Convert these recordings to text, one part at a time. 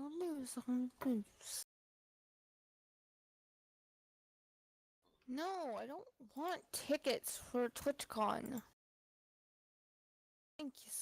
I'll lose on boots. No, I don't want tickets for TwitchCon. Thank you.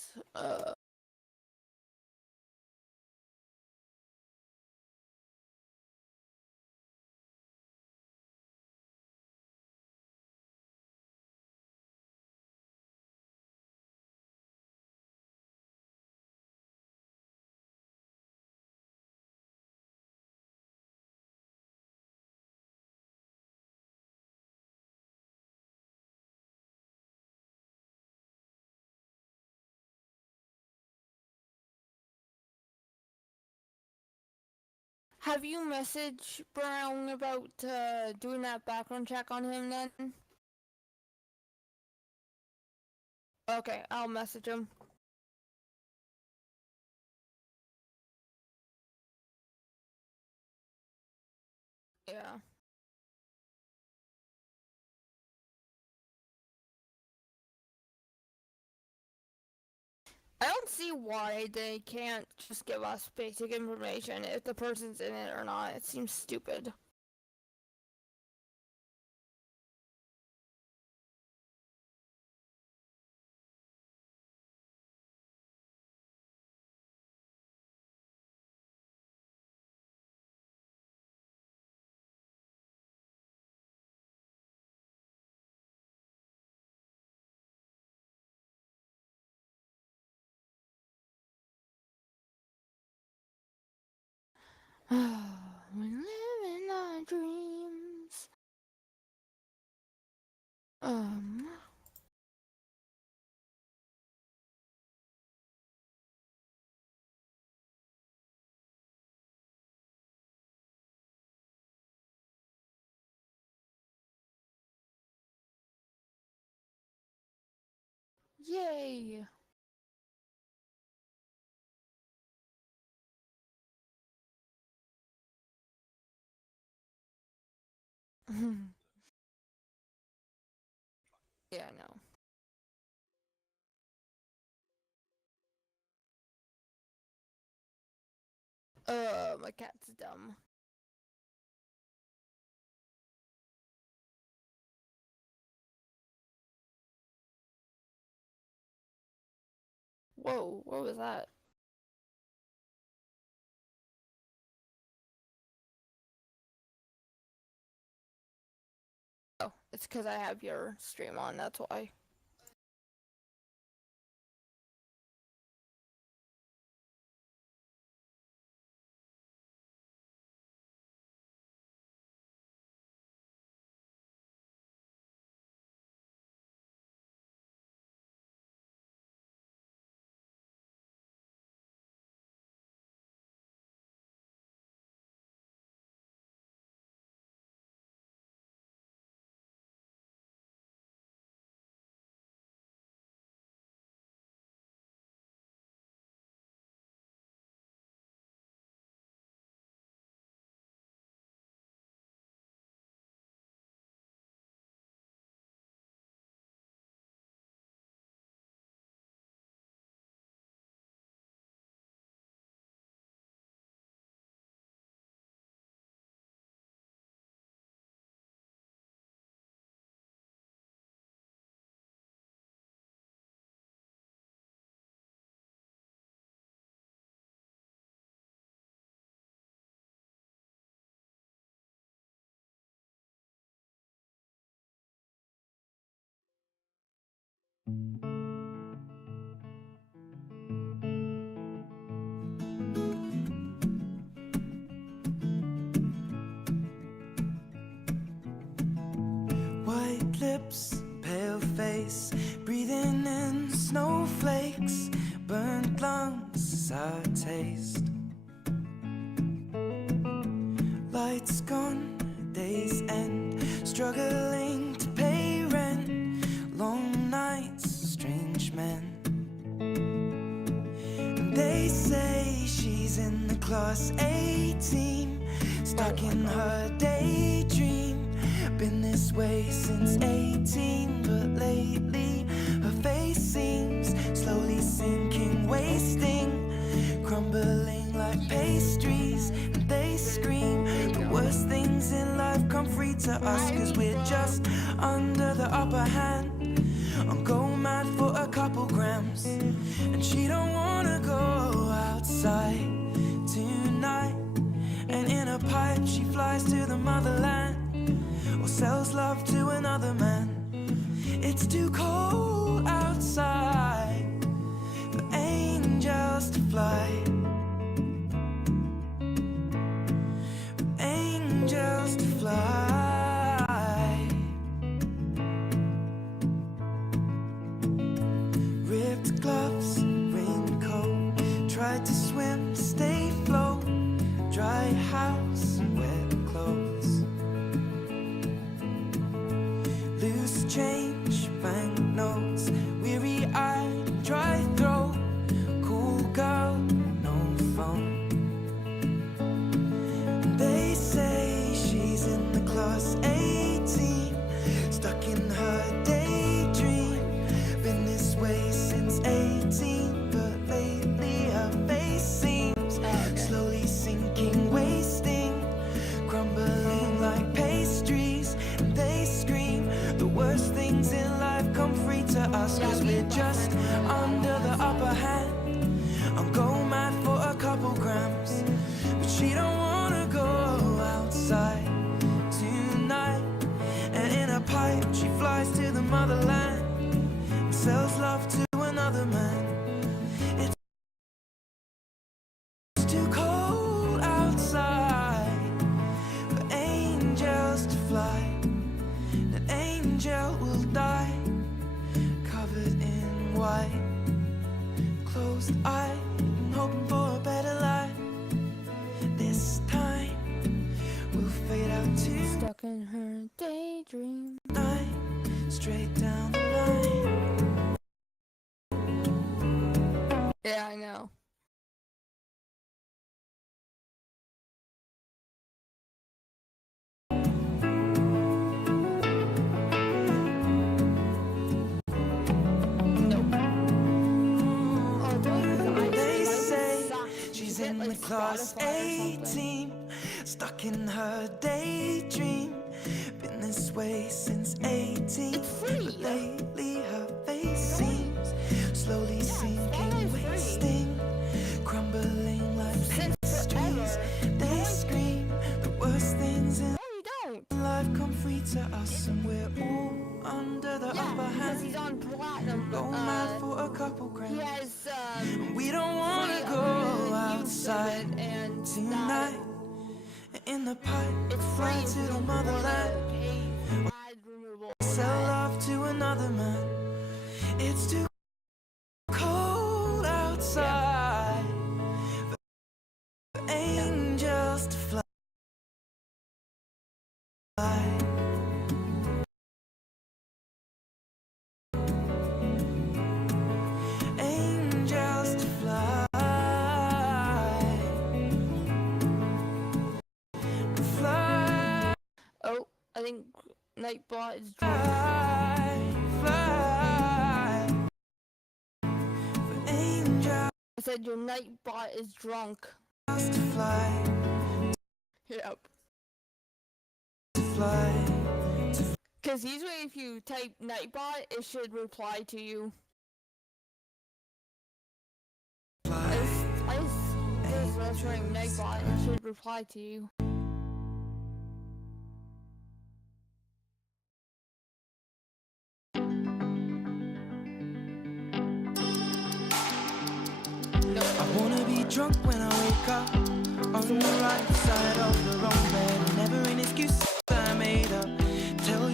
Have you messaged Brown about doing that background check on him then? Okay, I'll message him. Yeah. I don't see why they can't just give us basic information if the person's in it or not. It seems stupid. We live in our dreams. Yay. Yeah, no. My cat's dumb. Whoa, what was that? Oh, it's because I have your stream on, that's why. White lips, pale face, breathing in snowflakes, burnt lungs, sour taste. Lights gone, days end, struggling to pay rent, long nights, strange men. And they say she's in the class 18, stuck in her daydream. Been this way since 18, but lately her face seems slowly sinking, wasting, crumbling like pastries, and they scream. The worst things in life come free to us, cause we're just under the upper hand. I'm going mad for a couple grams, and she don't wanna go outside tonight. And in a pipe she flies to the motherland, or sells love to another man. It's too cold outside for angels to fly, for angels to fly. Ripped gloves, raincoat, tried to swim, stay afloat. Dry house, wet clothes, loose change, banknotes, weary-eyed, dry throat, cool girl, no phone. They say she's in the class 18, stuck in her daydream. Been this way since 18, but lately her face seems slowly sinking, wasting, crumbling like pastries. And they scream, the worst things in life come free to us, cause we're just under the upper hand. I'm going mad for a couple grams, but she don't wanna go outside tonight. And in a pipe she flies to the motherland, and sells love to another man. It's too cold outside for angels to fly. An angel will die, covered in white, closed eyed, and hoping for a better life. This time we'll fade out Stuck in her daydream. tonight, straight down the line. Yeah, I know. Nope. Oh, They say she's in the class 18, stuck in her daydream. Been this way since 18, It's free. but lately her face seems slowly sinking, it's free. wasting, crumbling like pastries. They scream, the worst things in No, you don't. life come free to us, and we're all under the Yeah, upper because he's hand. on platinum. Go mad for a couple He grams. has We don't wanna free go unlimited use of outside it, and tonight. In the pipe, it's fly free if to you the don't motherland, wanna pay ad removal. sell love to another man. It's too cold outside for angels to fly. Angels to fly. Fly, Oh, I think Nightbot is drunk. fly. For angels I said your Nightbot is drunk. to fly, Yep. to fly. Because usually if you type Nightbot, it should reply to you. I was writing Nightbot, it should reply to you. No. I wanna be drunk when I wake up, on the right side of the wrong bed. Never an excuse I made up. Tell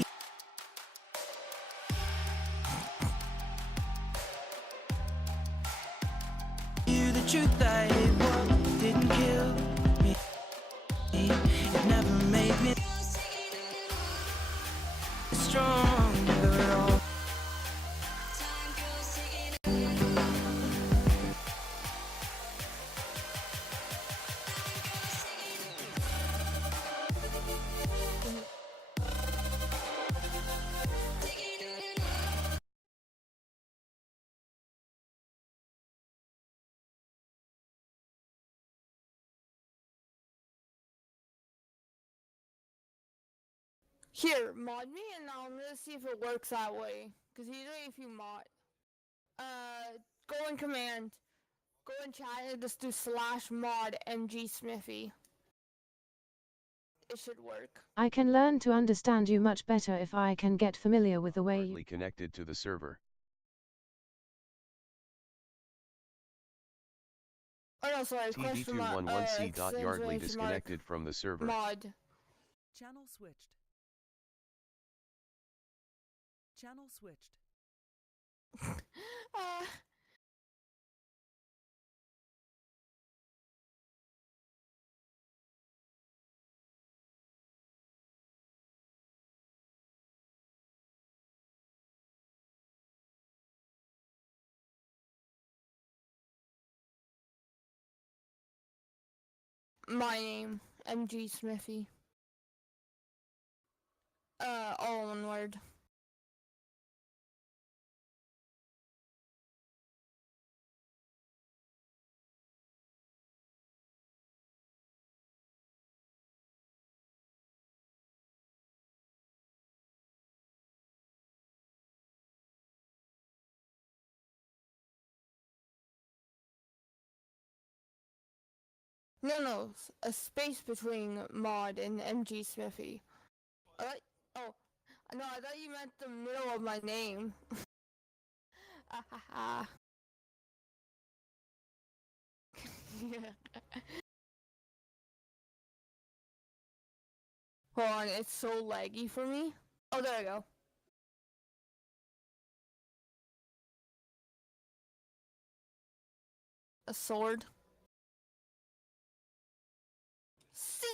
you the truth that it what didn't kill me. It never made me stronger at all. Here, mod me, and I'm gonna see if it works that way. Cause usually if you mod, go in command, go in chat, and just do /mod MG Smithy. It should work. I can learn to understand you much better if I can get familiar with the way you... Partly connected to the server. Oh no, sorry, question mark, TD211C.Yardley exclamation mark, disconnected from the server. mod. Channel switched. Channel switched. My name, MG Smithy. All one word. No, a space between mod and MG Smithy. Oh, no, I thought you meant the middle of my name. Hold on, it's so laggy for me. Oh, there we go. A sword. Sing!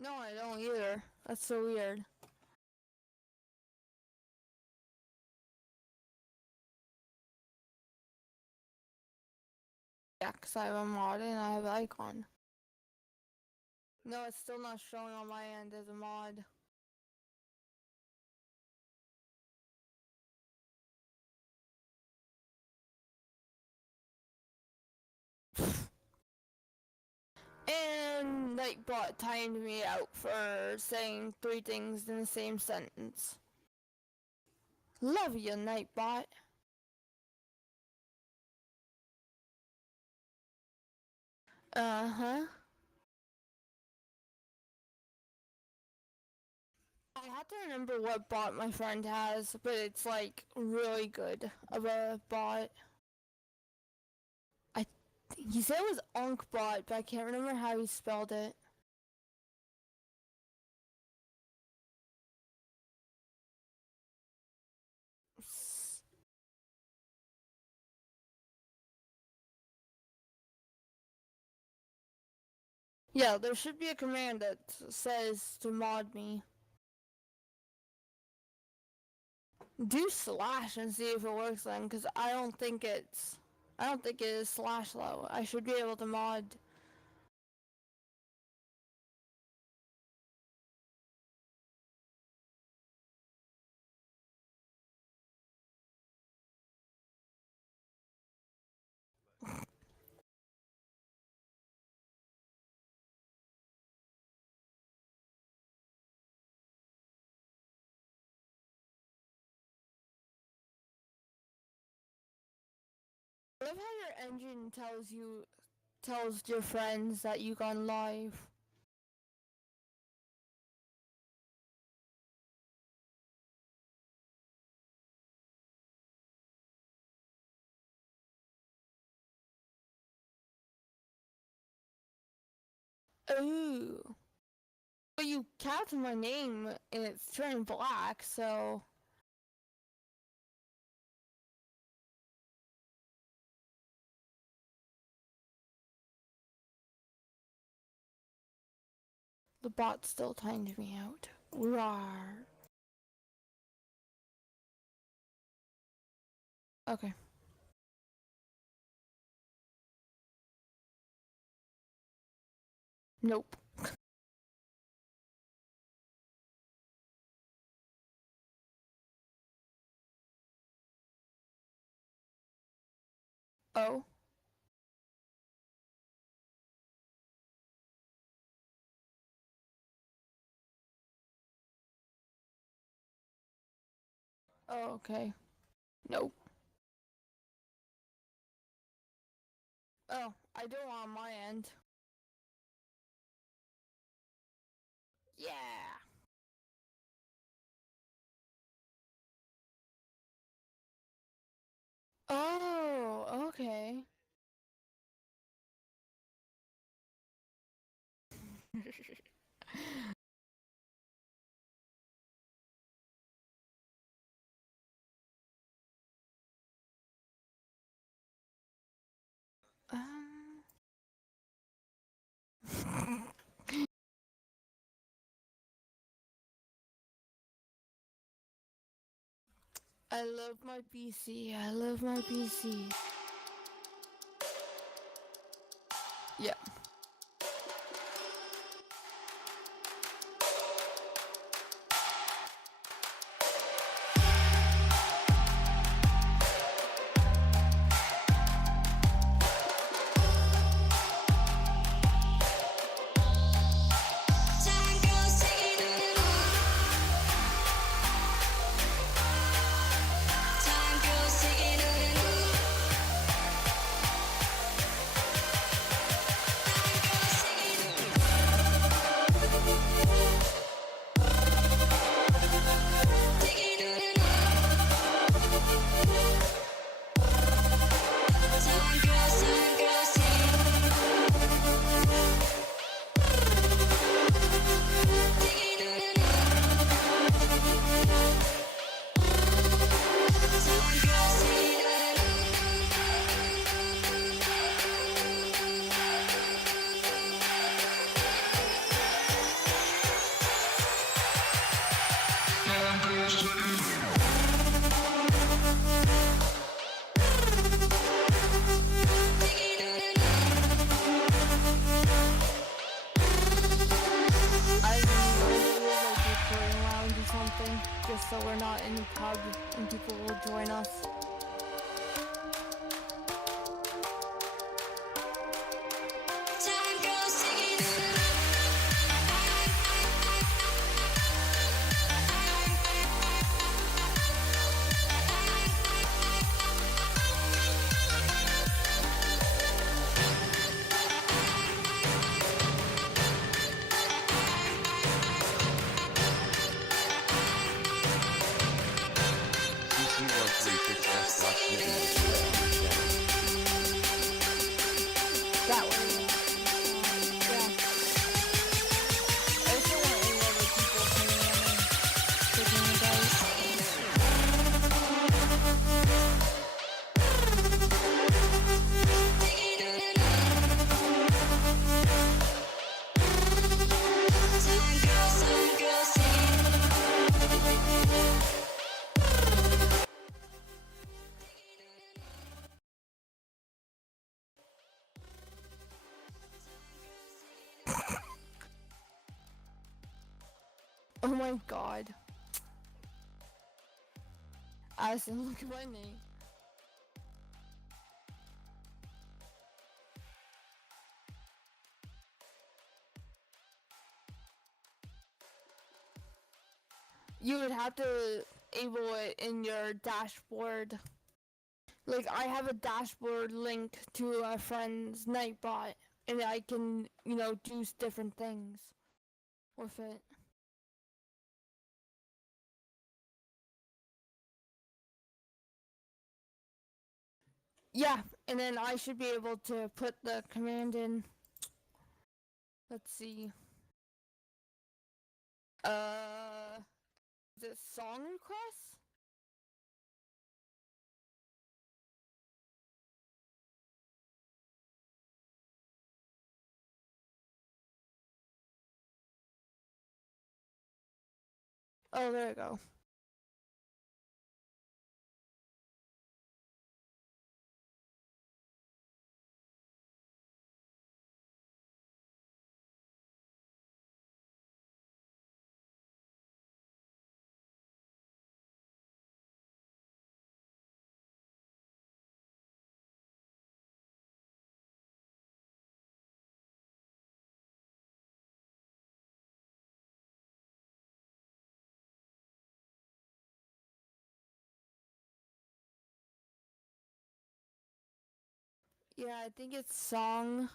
No, I don't either. That's so weird. Yeah, because I have a mod and I have an icon. No, it's still not showing on my end as a mod. And Nightbot timed me out for saying 3 things in the same sentence. Love you, Nightbot. Uh-huh. I have to remember what bot my friend has, but it's like really good of a bot. He said it was Unkbot, but I can't remember how he spelled it. Yeah, there should be a command that says to mod me. Do / and see if it works then, because I don't think it is / though. I should be able to mod. I love how your engine tells your friends that you gone live. Ooh. But you captured my name and it's turned black, so... The bot still timed me out. Rawr. Okay. Nope. Oh. Oh, okay. Nope. Oh, I do on my end. Yeah. Oh, okay. um. I love my PC. I love my PC. Yeah. I really like recording lounge or something, just so we're not in the pub and people will join us. CC136S.Smithy. That way. Yeah. I just don't want any other people coming in and taking the dice. Oh my god. Addison, look at my name. You would have to able it in your dashboard. Like, I have a dashboard link to a friend's Nightbot, and I can, do different things with it. Yeah, and then I should be able to put the command in. Let's see. Is it song requests? Oh, there we go. Yeah, I think it's song.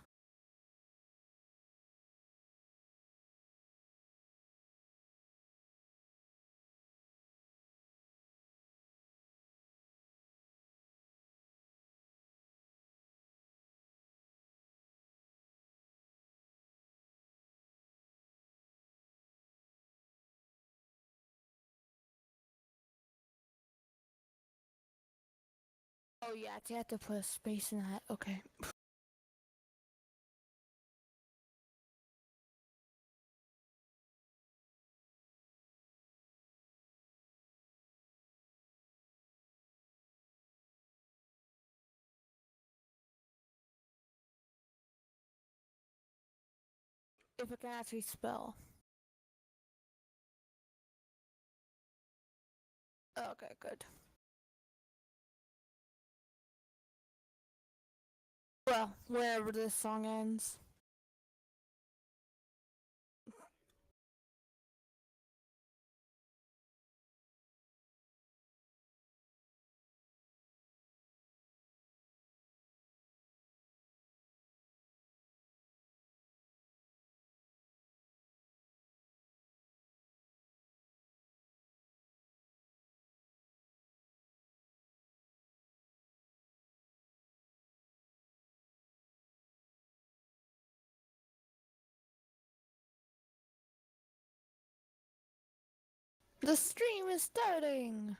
Oh yeah, you have to put a space in that. Okay. If it can actually spell. Okay, good. Well, wherever this song ends. The stream is starting.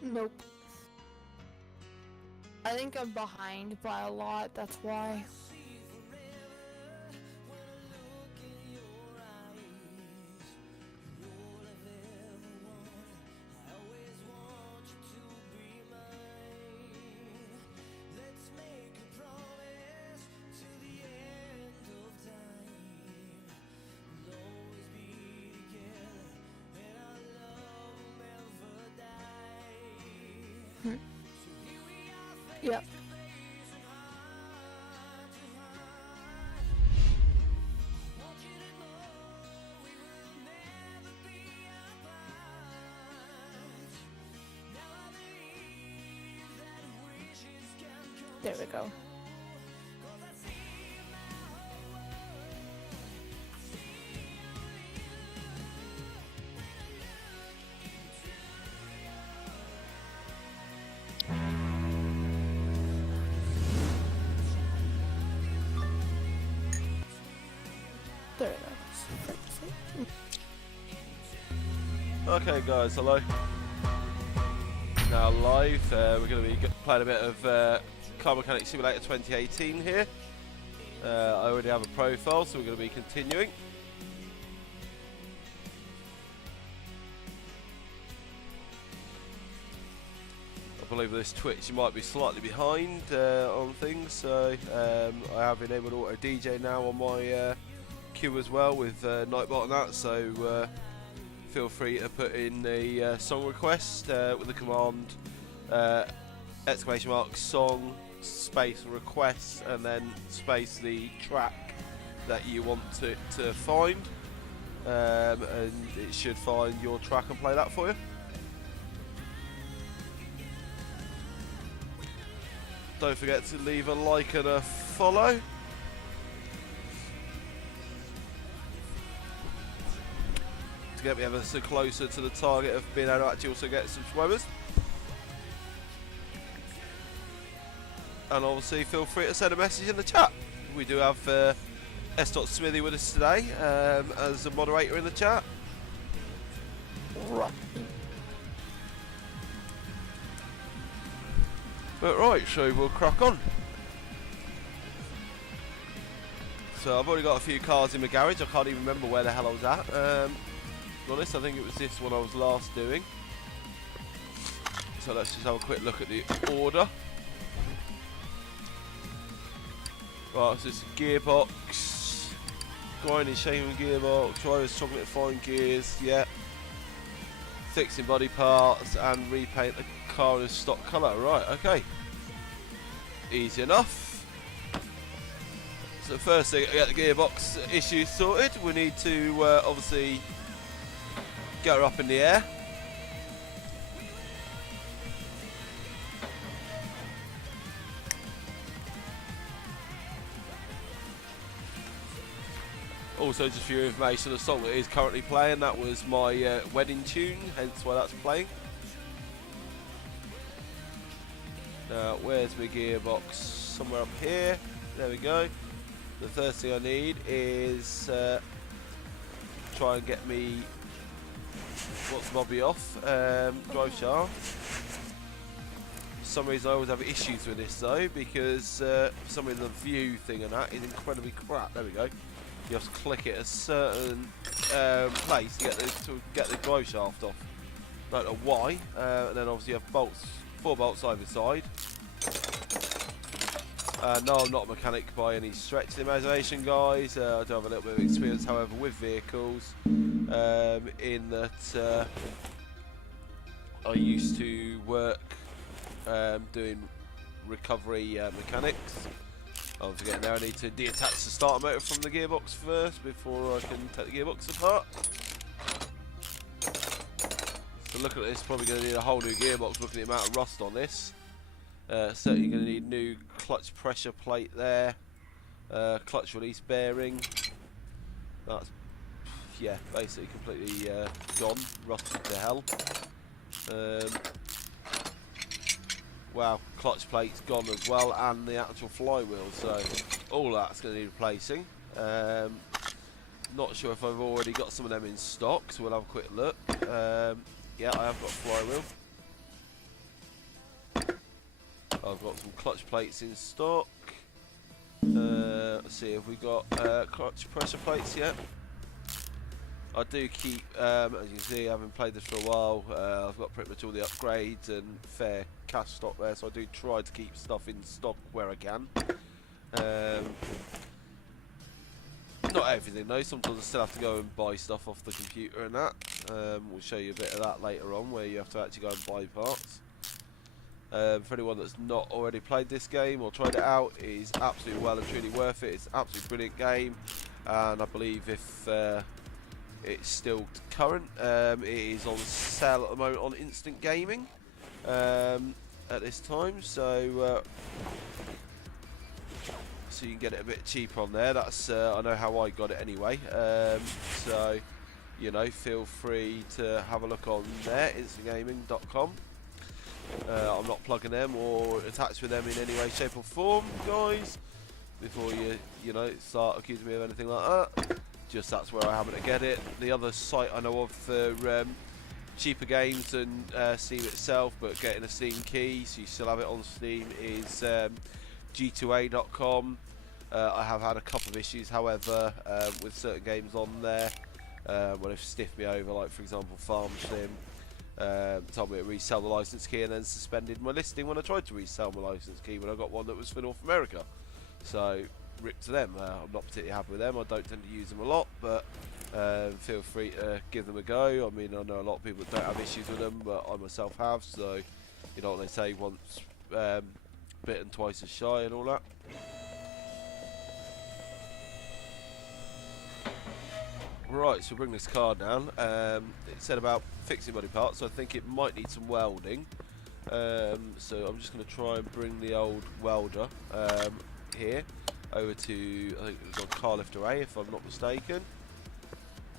Nope. I think I'm behind by a lot, that's why. Yep. There we go. There we go. Okay guys, hello. Now live, we're going to be playing a bit of Car Mechanic Simulator 2018 here. I already have a profile, so we're going to be continuing. I believe with this Twitch you might be slightly behind on things, so I have enabled Auto DJ now on my queue as well with Nightbot and that, so feel free to put in the song request with the command exclamation mark song space request and then space the track that you want to find, and it should find your track and play that for you. Don't forget to leave a like and a follow. To get me ever so closer to the target of being able to actually also get subscribers. And obviously feel free to send a message in the chat. We do have S.Smithy with us today as a moderator in the chat. But right, so we'll crack on. So I've already got a few cars in my garage. I can't even remember where the hell I was at. To be honest, I think it was this one I was last doing. So let's just have a quick look at the order. Right, so it's a gearbox, grinding, shaving gearbox, drivers, chocolate, fine gears, yeah. Fixing body parts and repaint the car in stock colour. Right, okay. Easy enough. So the first thing to get the gearbox issue sorted, we need to obviously get her up in the air. Also, just for your information, the song that is currently playing, that was my wedding tune, hence why that's playing. Now, where's my gearbox? Somewhere up here. There we go. The first thing I need is try and get me what's Bobby off, drive shaft. For some reason I always have issues with this though, because for some reason the view thing and that is incredibly crap. There we go. You have to click it at a certain place to get the drive shaft off. Don't know why. And then obviously you have bolts, 4 bolts either side. No, I'm not a mechanic by any stretch of the imagination, guys. I do have a little bit of experience, however, with vehicles. In that I used to work doing recovery mechanics. I'm forgetting there, I need to detach the starter motor from the gearbox first before I can take the gearbox apart. So looking at this, probably going to need a whole new gearbox looking at the amount of rust on this. Certainly going to need new clutch pressure plate there, clutch release bearing. That's, yeah, basically completely gone, rusted to hell. Wow, clutch plate's gone as well, and the actual flywheel, so all that's going to need replacing. Not sure if I've already got some of them in stock, so we'll have a quick look. Yeah, I have got a flywheel. I've got some clutch plates in stock. Let's see if we got clutch pressure plates yet. I do keep, as you can see, having played this for a while, I've got pretty much all the upgrades and fair cash stock there, so I do try to keep stuff in stock where I can. Not everything though, sometimes I still have to go and buy stuff off the computer and that. We'll show you a bit of that later on, where you have to actually go and buy parts. For anyone that's not already played this game or tried it out, it is absolutely well and truly worth it. It's an absolutely brilliant game, and I believe if it's still current, it is on sale at the moment on Instant Gaming at this time, so you can get it a bit cheaper on there. That's I know how I got it anyway, so you know, feel free to have a look on there, instantgaming.com. I'm not plugging them or attached with them in any way, shape or form, guys, before you know, start accusing me of anything like that. Just that's where I happen to get it. The other site I know of for cheaper games than Steam itself, but getting a Steam key so you still have it on Steam, is G2A.com. I have had a couple of issues, however, with certain games on there when they've stiffed me over, like for example Farm Sim. Told me to resell the license key and then suspended my listing when I tried to resell my license key when I got one that was for North America. So rip to them. I'm not particularly happy with them. I don't tend to use them a lot, but feel free to give them a go. I mean, I know a lot of people that don't have issues with them, but I myself have, so you know what they say, once bitten, twice as shy and all that. Right, so bring this car down. It said about fixing body parts, so I think it might need some welding. So I'm just going to try and bring the old welder here over to, I think it was on car lifter A if I'm not mistaken.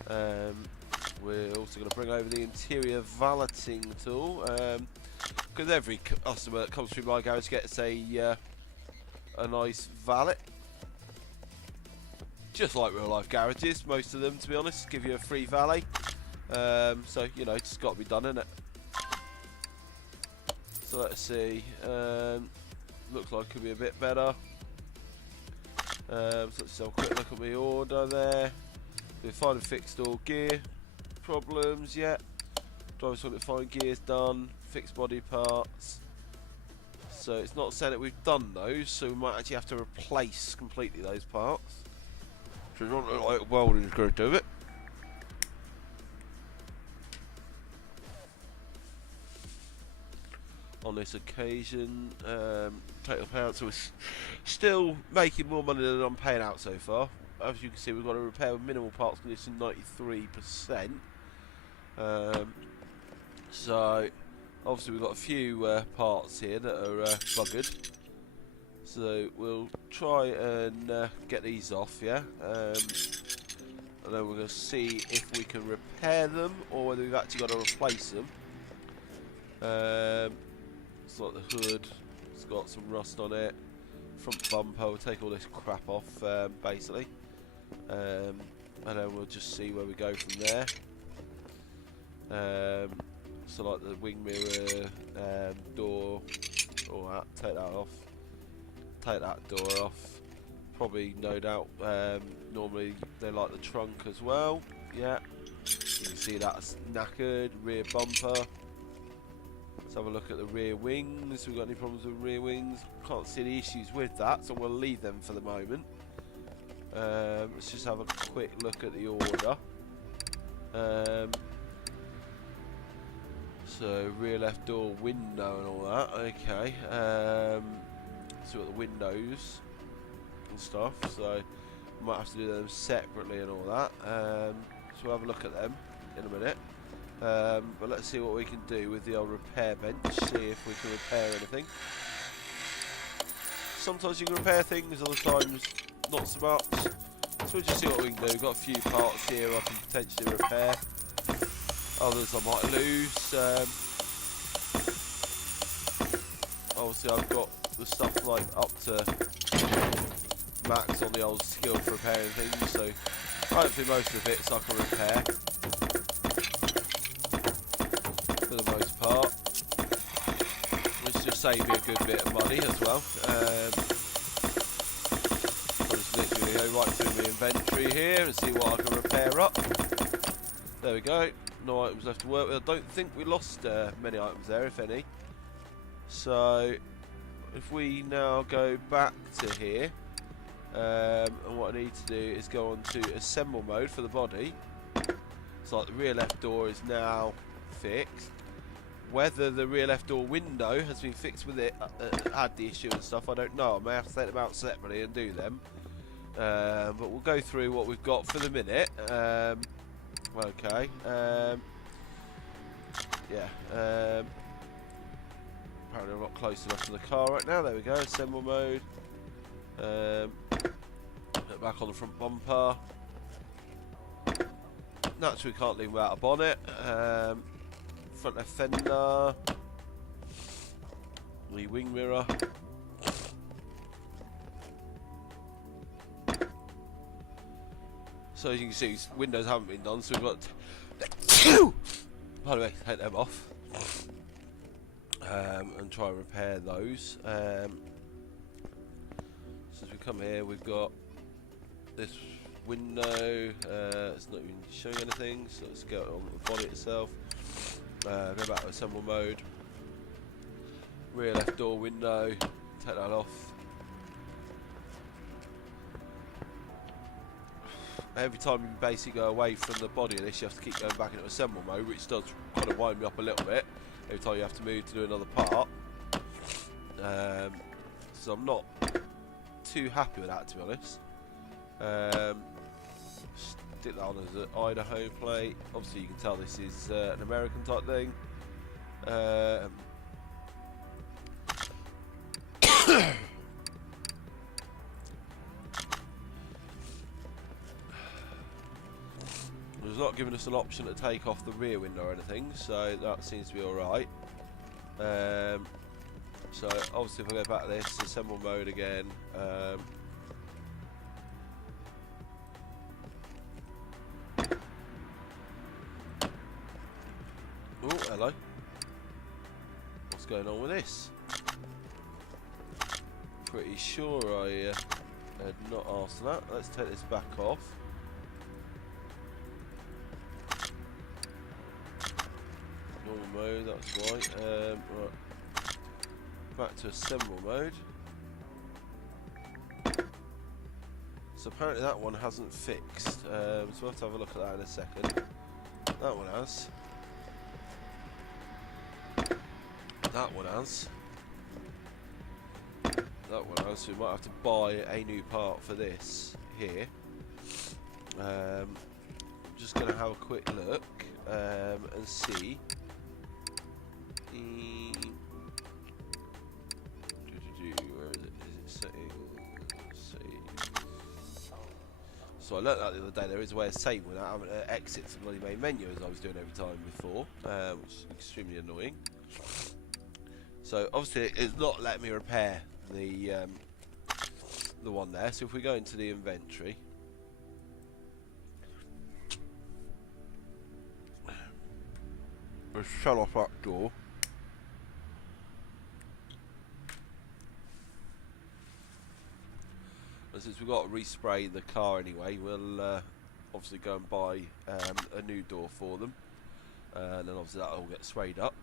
We're also going to bring over the interior valeting tool, because every customer that comes through my garage gets a a nice valet. Just like real life garages, most of them, to be honest, give you a free valet. So, you know, it's got to be done, innit? So let's see. Looks like it could be a bit better. So let's have a quick look at my order there. We're finding fixed all gear problems yet. Driver's want to find gears done, fixed body parts. So it's not saying that we've done those, so we might actually have to replace completely those parts. So it doesn't look like welding is going to do it. On this occasion, total payout, so we're still making more money than I'm paying out so far. As you can see, we've got a repair with minimal parts condition 93%. So obviously we've got a few parts here that are buggered. So we'll try and get these off, yeah. And then we're going to see if we can repair them or whether we've actually got to replace them. It's like the hood, it's got some rust on it. Front bumper, we'll take all this crap off, basically. And then we'll just see where we go from there. So like the wing mirror, door, all that, take that off. Take that door off. Probably, no doubt, normally they like the trunk as well. Yeah, you can see that's knackered. Rear bumper. Let's have a look at the rear wings. We've got any problems with rear wings? Can't see any issues with that, so we'll leave them for the moment. Let's just have a quick look at the order. So rear left door window and all that. Okay. So we've got the windows and stuff. So we might have to do them separately and all that. So we'll have a look at them in a minute. But let's see what we can do with the old repair bench, see if we can repair anything. Sometimes you can repair things, other times not so much. So we'll just see what we can do. We've got a few parts here I can potentially repair. Others I might lose. Obviously I've got the stuff like up to max on the old skill for repairing things, so hopefully most of the bits I can repair. For the most part, which just saved me a good bit of money as well. I'll just literally go right through my inventory here and see what I can repair up. There we go, no items left to work with. I don't think we lost many items there, if any. So if we now go back to here, and what I need to do is go on to assemble mode for the body. So like the rear left door is now fixed. Whether the rear left door window has been fixed with it, had the issue and stuff, I don't know. I may have to take them out separately and do them. But we'll go through what we've got for the minute. Okay. Yeah. Apparently I'm not close enough to the car right now. There we go. Assemble mode. Back on the front bumper. Naturally can't leave without a bonnet. Front left fender, the wing mirror, so as you can see windows haven't been done, so we've got by the way, take them off and try and repair those. So as we come here, we've got this window, it's not even showing anything, so let's go on the body itself. Go back to assemble mode. Rear left door window, take that off. Every time you basically go away from the body of this, you have to keep going back into assemble mode, which does kind of wind me up a little bit. Every time you have to move to do another part. So I'm not too happy with that, to be honest. Stick that on as an Idaho plate. Obviously you can tell this is an American type thing. It's not giving us an option to take off the rear window or anything, so that seems to be alright. So obviously if I go back to this, assemble mode again, oh, hello. What's going on with this? Pretty sure I had not asked that. Let's take this back off. Normal mode, that's right. Right. Back to assemble mode. So apparently that one hasn't fixed. So we'll have to have a look at that in a second. That one has. That one has. That one has. So we might have to buy a new part for this here. Just going to have a quick look and see. Where is it? Is it save? So I learnt that the other day. There is a way of saving without having to exit the bloody main menu as I was doing every time before, which is extremely annoying. So obviously it's not letting me repair the one there. So if we go into the inventory, let's shut off that door. And since we've got to respray the car anyway, we'll obviously go and buy a new door for them, and then obviously that'll all get sprayed up.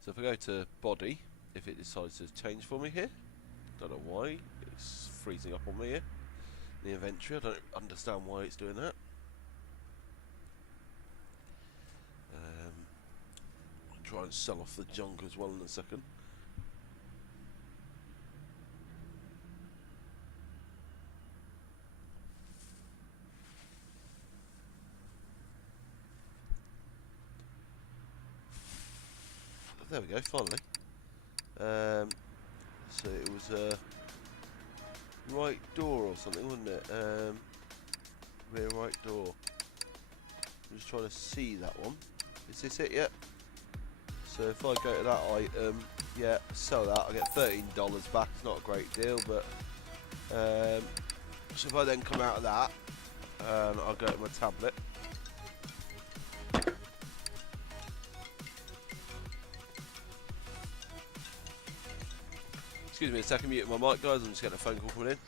So if I go to body, if it decides to change for me here, don't know why, it's freezing up on me here. The inventory, I don't understand why it's doing that. I'll try and sell off the junk as well in a second. There we go, finally. So it was a right door or something, wasn't it? Rear right door. I'm just trying to see that one. Is this it yet? So if I go to that item, yeah, sell that, I get $13 back. It's not a great deal, but so if I then come out of that, I'll go to my tablet. Excuse me a second, mute my mic, guys. I'm just getting a phone call coming in.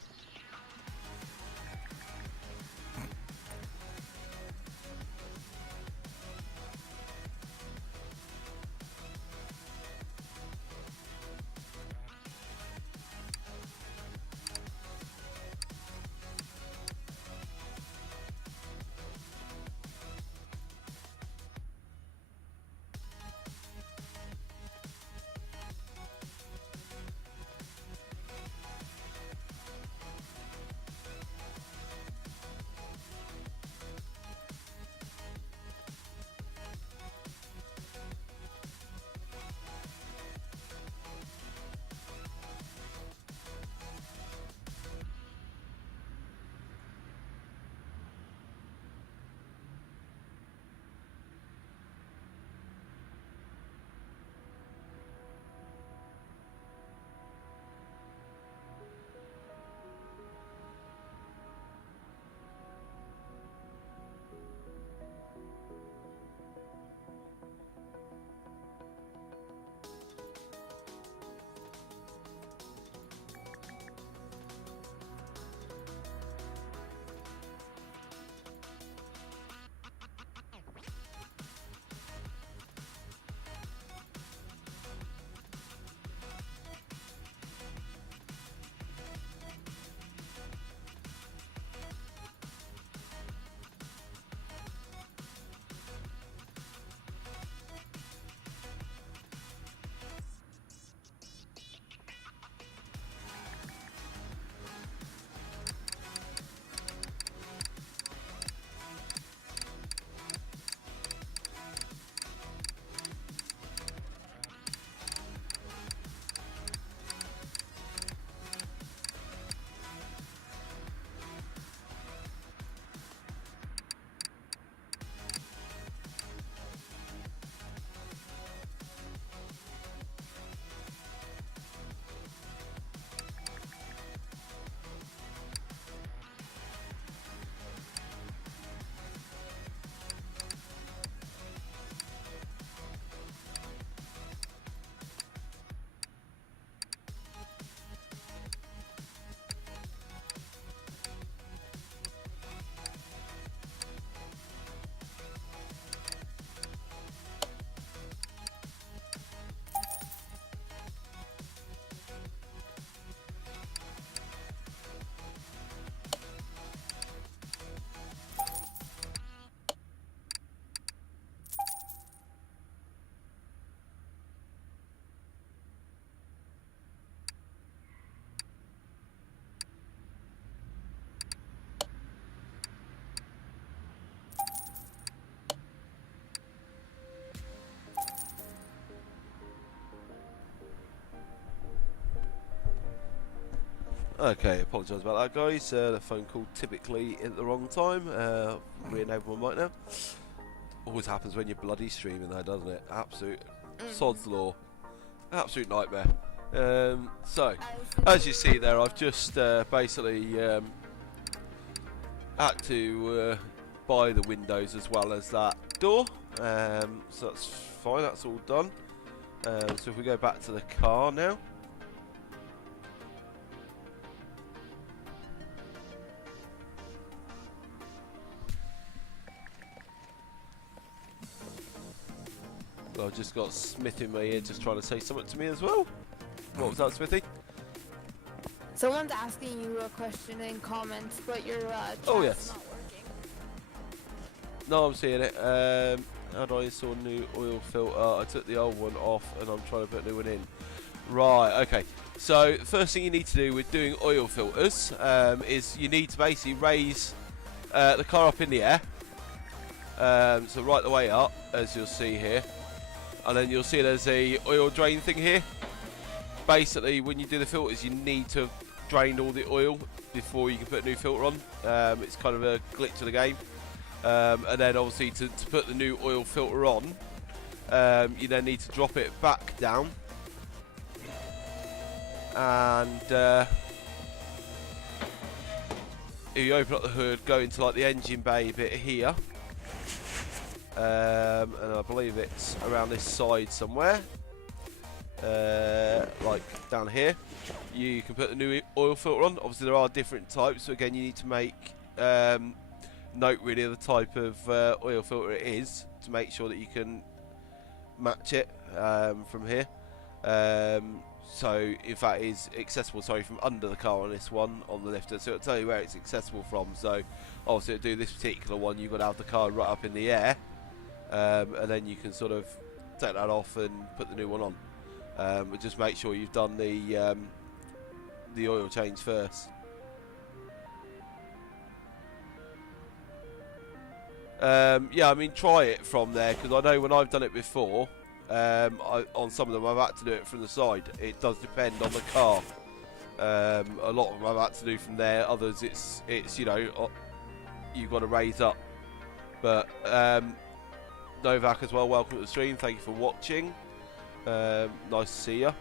Okay, apologise about that, guys. The phone call typically at the wrong time. Re-enable my mic now. Always happens when you're bloody streaming, though, doesn't it? Absolute sod's law. Absolute nightmare. So, as you see there, I've just basically had to buy the windows as well as that door. So that's fine. That's all done. So if we go back to the car now. I've just got Smith in my ear just trying to say something to me as well. What was that, Smithy? Someone's asking you a question in comments, but your chat's Oh, yes. not working. No, I'm seeing it. How do I install a new oil filter? I took the old one off and I'm trying to put a new one in. Right, okay. So, first thing you need to do with doing oil filters is you need to basically raise the car up in the air. So right the way up, as you'll see here. And then you'll see there's a oil drain thing here. Basically, when you do the filters, you need to drain all the oil before you can put a new filter on. It's kind of a glitch of the game. And then obviously to put the new oil filter on, you then need to drop it back down. And if you open up the hood, go into like the engine bay bit here. And I believe it's around this side somewhere, like down here. You can put the new oil filter on. Obviously there are different types, so again you need to make note really of the type of oil filter it is to make sure that you can match it from here. So in fact it's accessible, sorry, from under the car on this one on the lifter, so it'll tell you where it's accessible from. So obviously to do this particular one you've got to have the car right up in the air. And then you can sort of take that off and put the new one on. But just make sure you've done the oil change first. Yeah, I mean try it from there, because I know when I've done it before, on some of them I've had to do it from the side. It does depend on the car. A lot of them I've had to do from there. Others it's you know you've got to raise up. But Novak as well, welcome to the stream, thank you for watching. Nice to see you.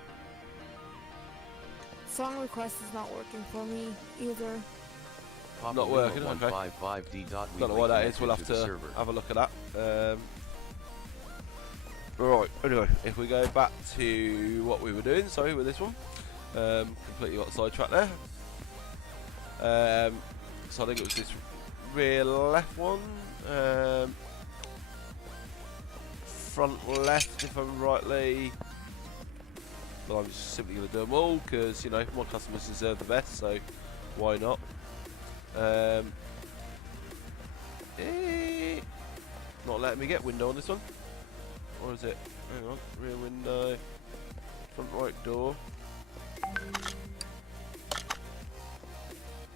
Song request is not working for me either. Not working, okay. Don't know why that is, we'll have to have a look at that. Right, anyway, if we go back to what we were doing, sorry, with this one. Completely got sidetracked there. So I think it was this rear left one. Front left, if I'm rightly. But I'm just simply going to do them all because, you know, my customers deserve the best, so why not? Not letting me get window on this one. Or is it? Hang on, rear window, front right door.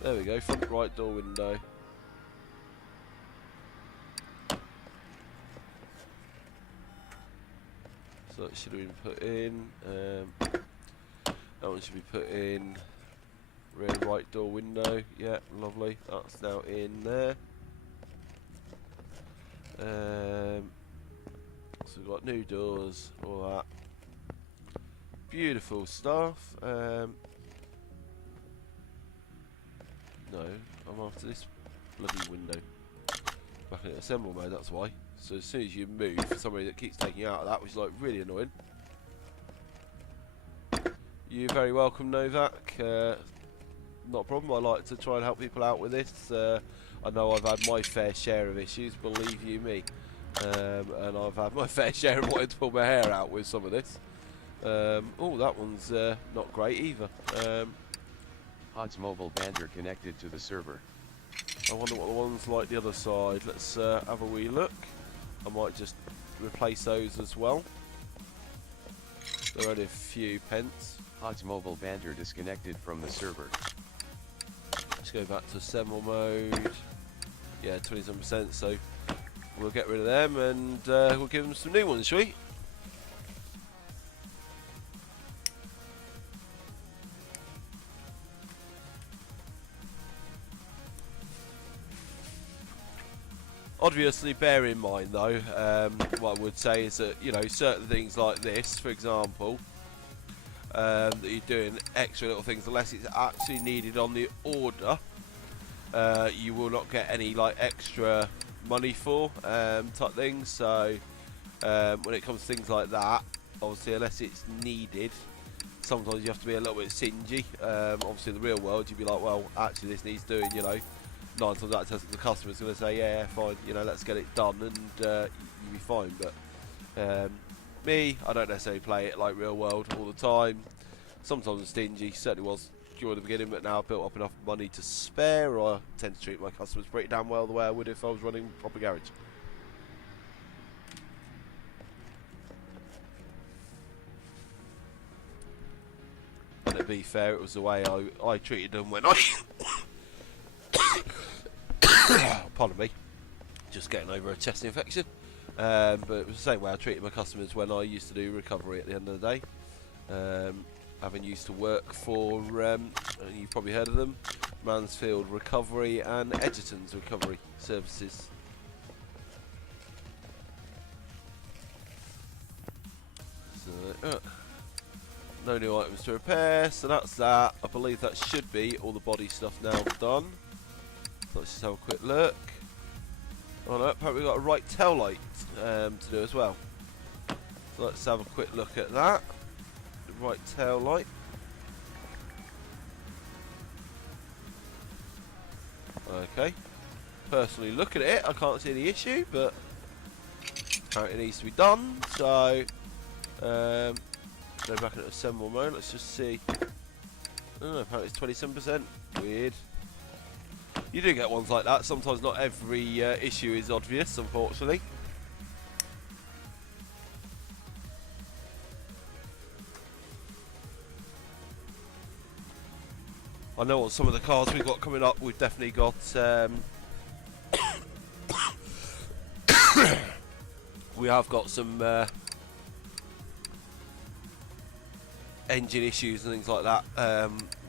There we go, front right door window. So that should have been put in. That one should be put in. Rear right door window. Yeah, lovely. That's now in there. So we've got new doors, all that. Beautiful stuff. No, I'm after this bloody window. Back in assemble mode, that's why. So as soon as you move, for somebody that keeps taking you out of that, which is like really annoying. You're very welcome, Novak. Not a problem. I like to try and help people out with this. I know I've had my fair share of issues, believe you me. And I've had my fair share of wanting to pull my hair out with some of this. Oh, that one's not great either. Hod's mobile band are connected to the server. I wonder what the one's like the other side. Let's have a wee look. I might just replace those as well. They're only a few pence. Hod's mobile band are disconnected from the server. Let's go back to assemble mode. Yeah, 27%, so we'll get rid of them and we'll give them some new ones, shall we? Obviously, bear in mind though, what I would say is that, you know, certain things like this, for example, that you're doing extra little things, unless it's actually needed on the order, you will not get any like extra money for type things. So when it comes to things like that, obviously, unless it's needed, sometimes you have to be a little bit stingy. Obviously, in the real world, you'd be like, well, actually, this needs doing, you know. 9 times out of 10, the customer's going to say, yeah, fine, you know, let's get it done, and you'll be fine. But me, I don't necessarily play it like real world all the time. Sometimes I'm stingy, certainly was during the beginning, but now I've built up enough money to spare, or I tend to treat my customers pretty damn well the way I would if I was running a proper garage. And to be fair, it was the way I treated them when I... Pardon me, just getting over a chest infection. But it was the same way I treated my customers when I used to do recovery at the end of the day. Having used to work for, you've probably heard of them, Mansfield Recovery and Edgerton's Recovery Services. So, no new items to repair, so that's that. I believe that should be all the body stuff now done. So let's just have a quick look. Oh no, apparently we've got a right tail light to do as well. So let's have a quick look at that. The right tail light. Okay. Personally looking at it, I can't see any issue, but apparently it needs to be done. So go back into assemble mode, let's just see. Oh, apparently it's 27%. Weird. You do get ones like that. Sometimes not every issue is obvious, unfortunately. I know on some of the cars we've got coming up, we've definitely got we have got some engine issues and things like that,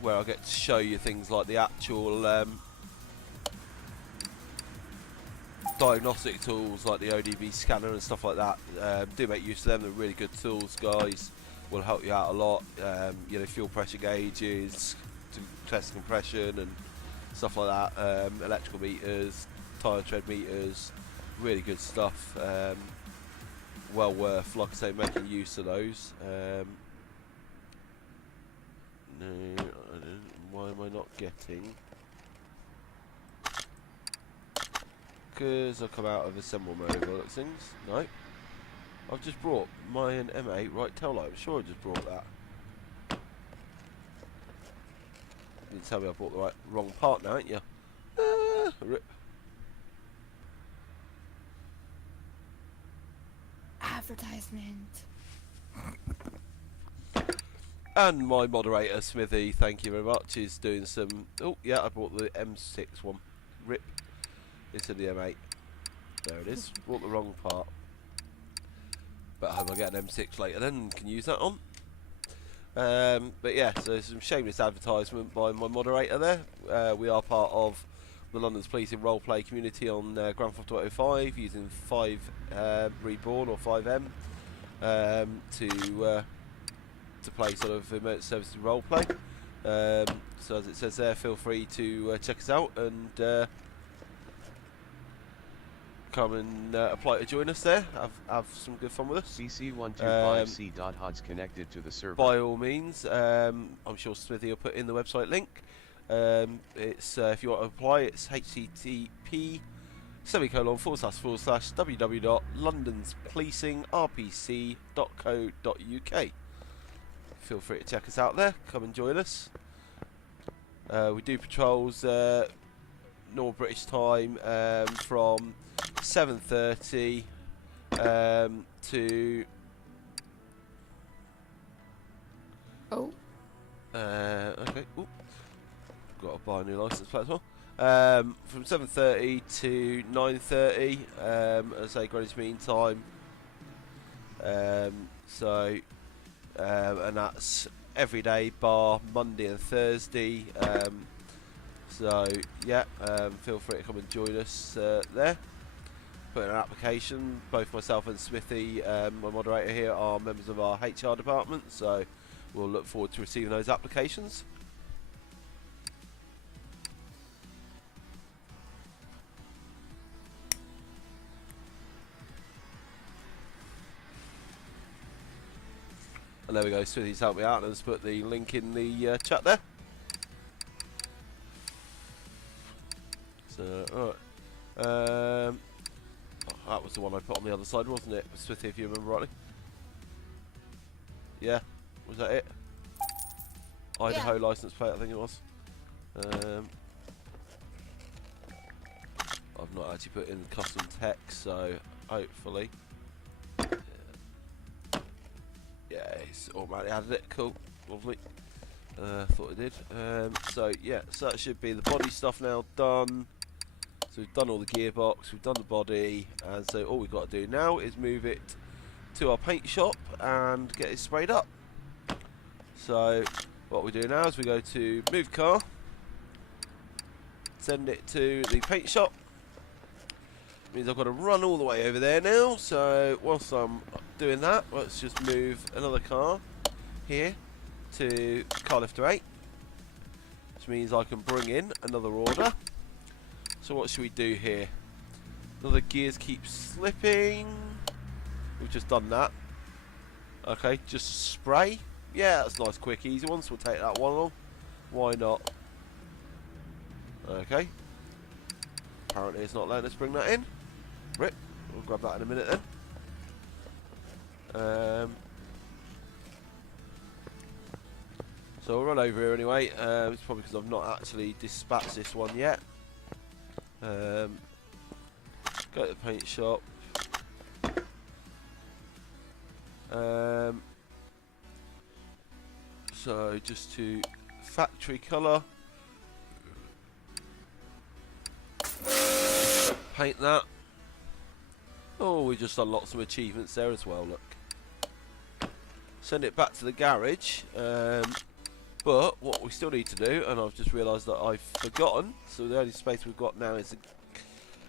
where I get to show you things like the actual diagnostic tools like the ODB scanner and stuff like that. Do make use of them, they're really good tools, guys. Will help you out a lot. You know, fuel pressure gauges to test compression and stuff like that. Electrical meters, tyre tread meters, really good stuff. Well worth, like I say, making use of those. No, why am I not getting? Because I come out of assemble mode of all those things. No, I've just brought my M8 right tail light. I'm sure I just brought that. You didn't tell me I bought the wrong part now, ain't you? Rip. Advertisement. And my moderator, Smithy, thank you very much, is doing some... Oh, yeah, I bought the M6 one. Rip. Into the M8. There it is. Bought the wrong part. But I hope I get an M6 later then and can use that on. But yeah, so some shameless advertisement by my moderator there. We are part of the London's Policing roleplay community on Grand Theft Auto 5 using 5 Reborn or 5M to play sort of emergency services roleplay. So as it says there, feel free to check us out and come and apply to join us there. Have some good fun with us. CC125C.HUD's connected to the server. By all means, I'm sure Smithy will put in the website link. It's if you want to apply, it's http://www.londonspolicing.rpc.co.uk. Feel free to check us out there. Come and join us. We do patrols normal British time from 7:30 to okay. Ooh. Got to buy a new license plate as well. From 7:30 to 9:30 as I say, Greenwich Mean Time. And that's every day bar Monday and Thursday. So yeah, feel free to come and join us there. put in an application. Both myself and Smithy, my moderator here, are members of our HR department, so we'll look forward to receiving those applications. And there we go, Smithy's helped me out and has put the link in the chat there. So, alright. Oh, that was the one I put on the other side, wasn't it? Smithy, if you remember rightly. Yeah, was that it? Idaho license plate, I think it was. I've not actually put in custom text, so hopefully. Yeah, it's automatically added it. Cool, lovely. Thought it did. So yeah, so that should be the body stuff now done. So we've done all the gearbox, we've done the body, and so all we've got to do now is move it to our paint shop and get it sprayed up. So what we do now is we go to move car, send it to the paint shop. Means I've got to run all the way over there now. So whilst I'm doing that, let's just move another car here to car lifter 8, which means I can bring in another order. So what should we do here? Another gears keep slipping. We've just done that. Okay, just spray. Yeah, that's a nice, quick, easy one. So we'll take that one on. Why not? Okay. Apparently it's not letting us bring that in. Rip. We'll grab that in a minute then. So we'll run over here anyway. It's probably because I've not actually dispatched this one yet. Go to the paint shop. So just to factory colour, paint that. Oh, we just unlocked some achievements there as well, look. Send it back to the garage, but what we still need to do, and I've just realised that I've forgotten, so the only space we've got now is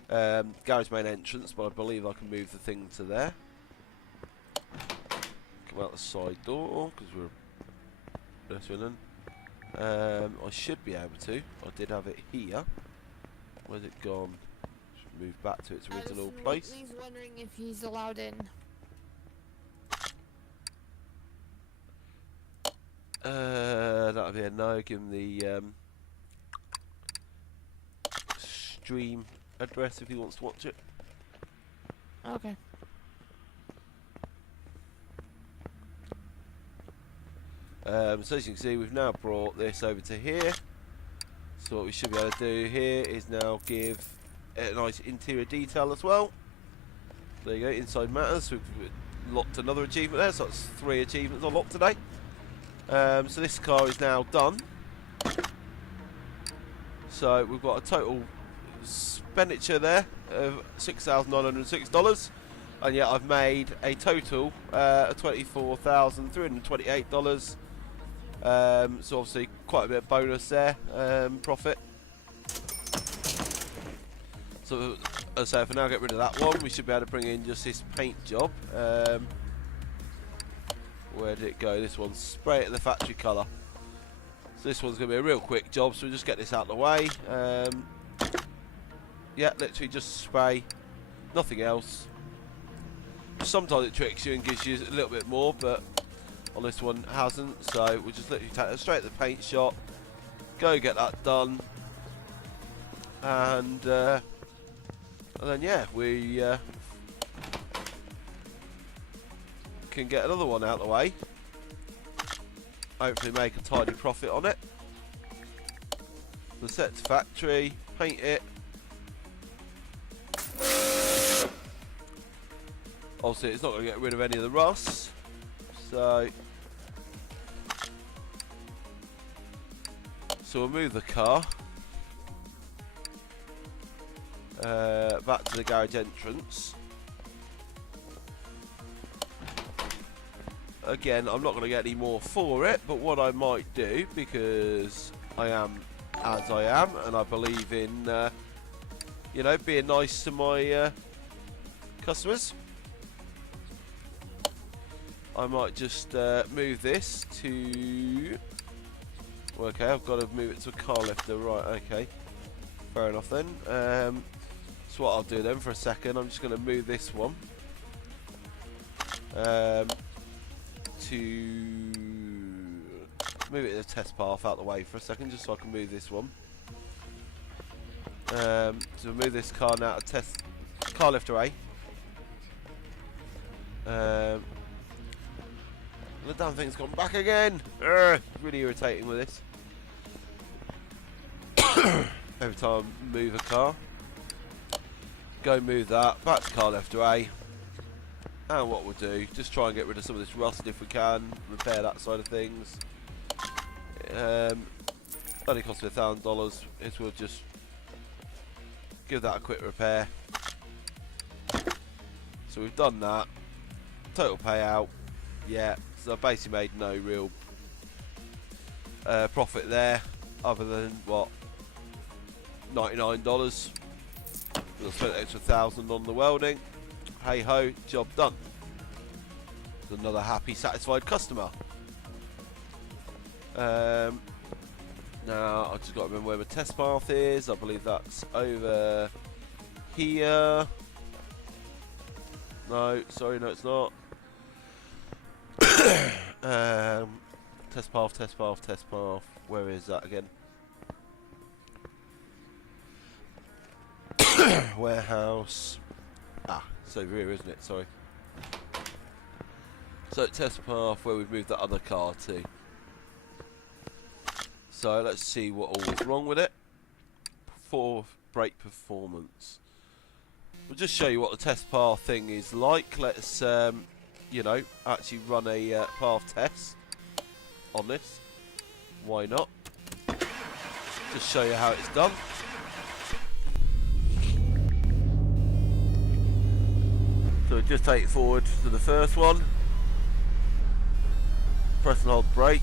the garage main entrance, but I believe I can move the thing to there. Come out the side door, because we're listening. I should be able to. I did have it here. Where's it gone? Should move back to its original place. He's wondering if he's allowed in. That'll be a no. Give him the stream address if he wants to watch it. Okay. So as you can see, we've now brought this over to here. So what we should be able to do here is now give it a nice interior detail as well. There you go, inside matters. We've locked another achievement there, so that's 3 achievements unlocked today. So this car is now done. So we've got a total expenditure there of $6,906, and yet I've made a total of $24,328. So obviously quite a bit of bonus there, profit. So as I say, if I now get rid of that one, we should be able to bring in just this paint job. Where did it go? This one's spray it in the factory colour. So this one's going to be a real quick job, so we'll just get this out of the way. Yeah, literally just spray, nothing else. Sometimes it tricks you and gives you a little bit more, but on this one it hasn't. So we'll just literally take it straight to the paint shop, go get that done, and then yeah, we can get another one out of the way. Hopefully make a tidy profit on it. We'll set to factory, paint it. Obviously it's not going to get rid of any of the rust, so we'll move the car back to the garage entrance. Again, I'm not going to get any more for it, but what I might do, because I am as I am, and I believe in you know, being nice to my customers. I might just move this to... Okay, I've got to move it to a car lifter, right, okay. Fair enough then. So what I'll do then for a second, I'm just going to move this one to move it to the test path out the way for a second, just so I can move this one. So move this car now to test car lifter A. The damn thing's gone back again. Really irritating with this. Every time I move a car, go move that back to car lifter A. And what we'll do, just try and get rid of some of this rust if we can, repair that side of things. Only cost me $1,000. Is we'll just give that a quick repair. So we've done that. Total payout, yeah. So I basically made no real profit there, other than what, $99. I spent an extra $1,000 on the welding. Hey ho, job done. There's another happy, satisfied customer. Now I just got to remember where my test path is. I believe that's over here. No, sorry, no, it's not. Test path, test path, test path. Where is that again? Warehouse. Ah, it's over here, isn't it? Sorry. So test path where we've moved that other car to. So let's see what all was wrong with it. For brake performance. We'll just show you what the test path thing is like. Let's, you know, actually run a path test on this. Why not? Just show you how it's done. So just take it forward to the first one. Press and hold brake.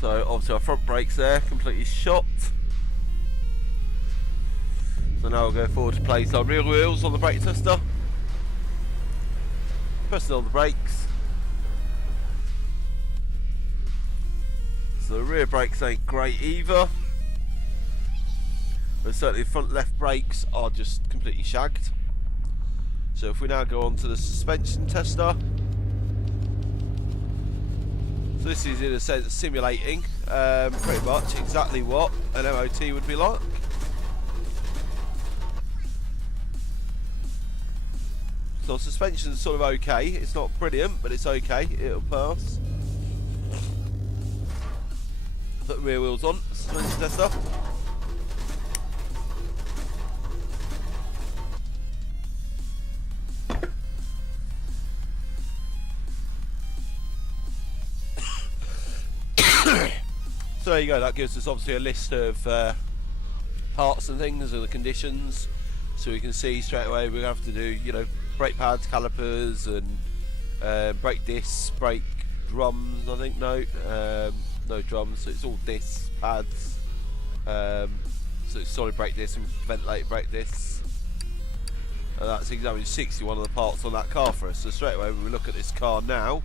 So obviously our front brake's there, completely shot. So now we'll go forward to place our rear wheels on the brake tester. Pressing on the brakes. So the rear brakes ain't great either. But certainly the front left brakes are just completely shagged. So if we now go on to the suspension tester. So this is in a sense simulating pretty much exactly what an MOT would be like. So suspension's sort of okay, it's not brilliant, but it's okay, it'll pass. Put the rear wheels on, suspension tester. So there you go, that gives us obviously a list of parts and things and the conditions, so we can see straight away we have to do, you know, brake pads, calipers, and brake discs, brake drums. I think no drums. So it's all discs, pads. So it's solid brake discs and ventilated brake discs. And that's exactly 61 of the parts on that car for us. So straight away when we look at this car now,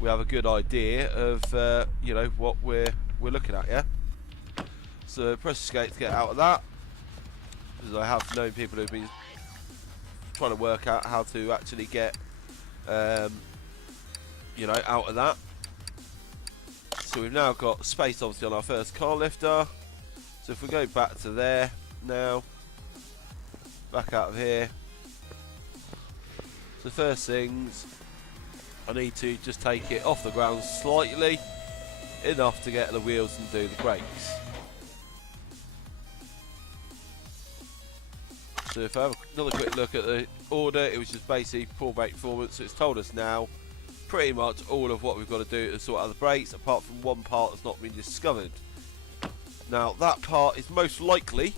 we have a good idea of you know what we're looking at. Yeah. So press escape to get out of that, because I have known people who've been trying to work out how to actually get you know, out of that. So we've now got space obviously on our first car lifter. So if we go back to there now, back out of here. So first things, I need to just take it off the ground slightly, enough to get the wheels and do the brakes. So if I have another quick look at the order, it was just basically poor brake performance. So it's told us now pretty much all of what we've got to do to sort out the brakes, apart from one part that's not been discovered. Now that part is most likely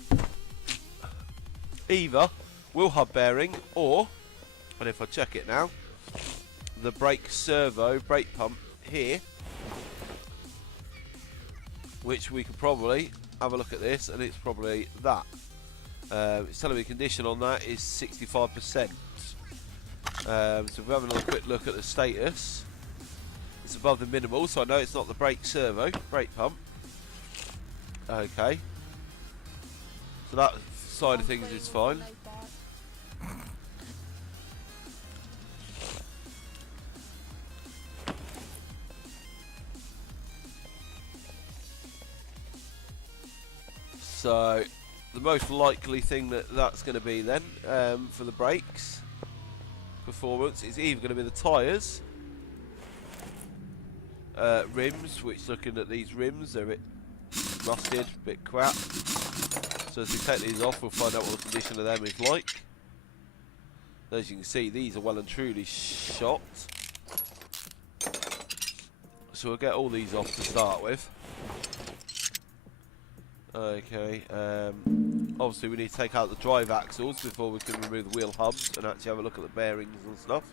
either wheel hub bearing or, and if I check it now, the brake servo brake pump here, which we could probably have a look at this, and it's probably that. It's telling me condition on that is 65%. So if we're having a quick look at the status, it's above the minimal, so I know it's not the brake servo, brake pump. Okay. So that side of things is fine. So the most likely thing that's going to be then for the brakes performance is either going to be the tyres, rims, which looking at these rims, they're a bit rusted, a bit crap. So as we take these off, we'll find out what the condition of them is like. As you can see, these are well and truly shot. So we'll get all these off to start with. Okay, obviously we need to take out the drive axles before we can remove the wheel hubs and actually have a look at the bearings and stuff.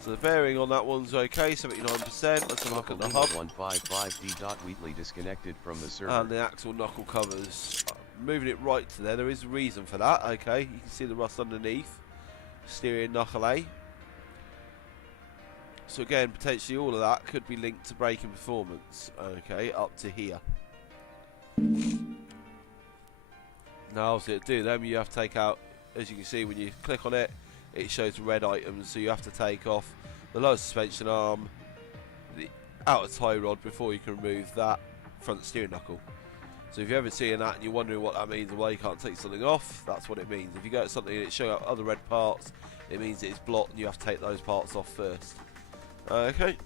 So the bearing on that one's okay, 79%. Let's have a look at the hub. 155D.Wheatley disconnected from the server. And the axle knuckle covers. Moving it right to there is a reason for that, okay. You can see the rust underneath. Steering knuckle A. So again, potentially all of that could be linked to braking performance, okay, up to here. Now obviously to do them you have to take out, as you can see when you click on it, it shows the red items, so you have to take off the lower suspension arm, the outer tie rod before you can remove that front steering knuckle. So if you're ever seeing that and you're wondering what that means and why you can't take something off, that's what it means. If you go to something and it's showing up other red parts, it means it's blocked and you have to take those parts off first. Okay.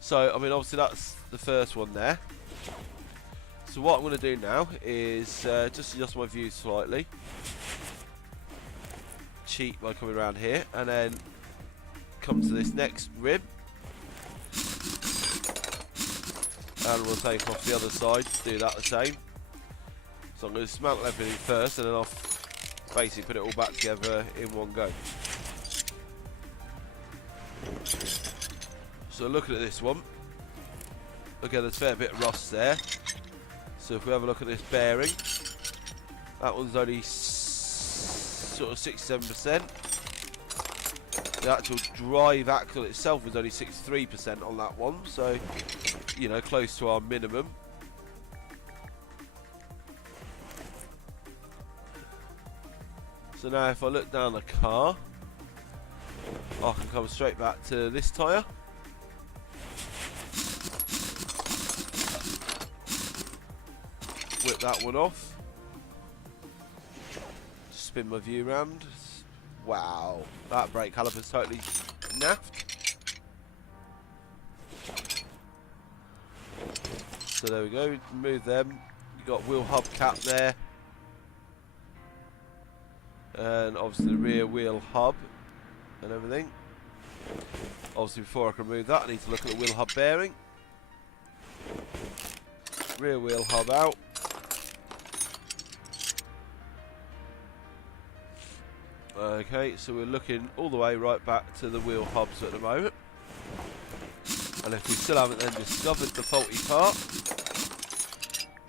So I mean obviously that's the first one there. So what I'm going to do now is just adjust my view slightly. Cheat by coming around here and then come to this next rib. And we'll take off the other side, do that the same. So I'm going to dismantle everything first and then I'll basically put it all back together in one go. So looking at this one, again there's a fair bit of rust there. So if we have a look at this bearing, that one's only sort of 67%. The actual drive axle itself was only 63% on that one, so you know, close to our minimum. So now if I look down the car, I can come straight back to this tyre. Whip that one off. Just spin my view around. Wow, that brake caliper's totally naffed. So there we go, remove them. You got wheel hub cap there. And obviously the rear wheel hub and everything. Obviously before I can remove that I need to look at the wheel hub bearing. Rear wheel hub out. Okay, so we're looking all the way right back to the wheel hubs at the moment. And if we still haven't then discovered the faulty part,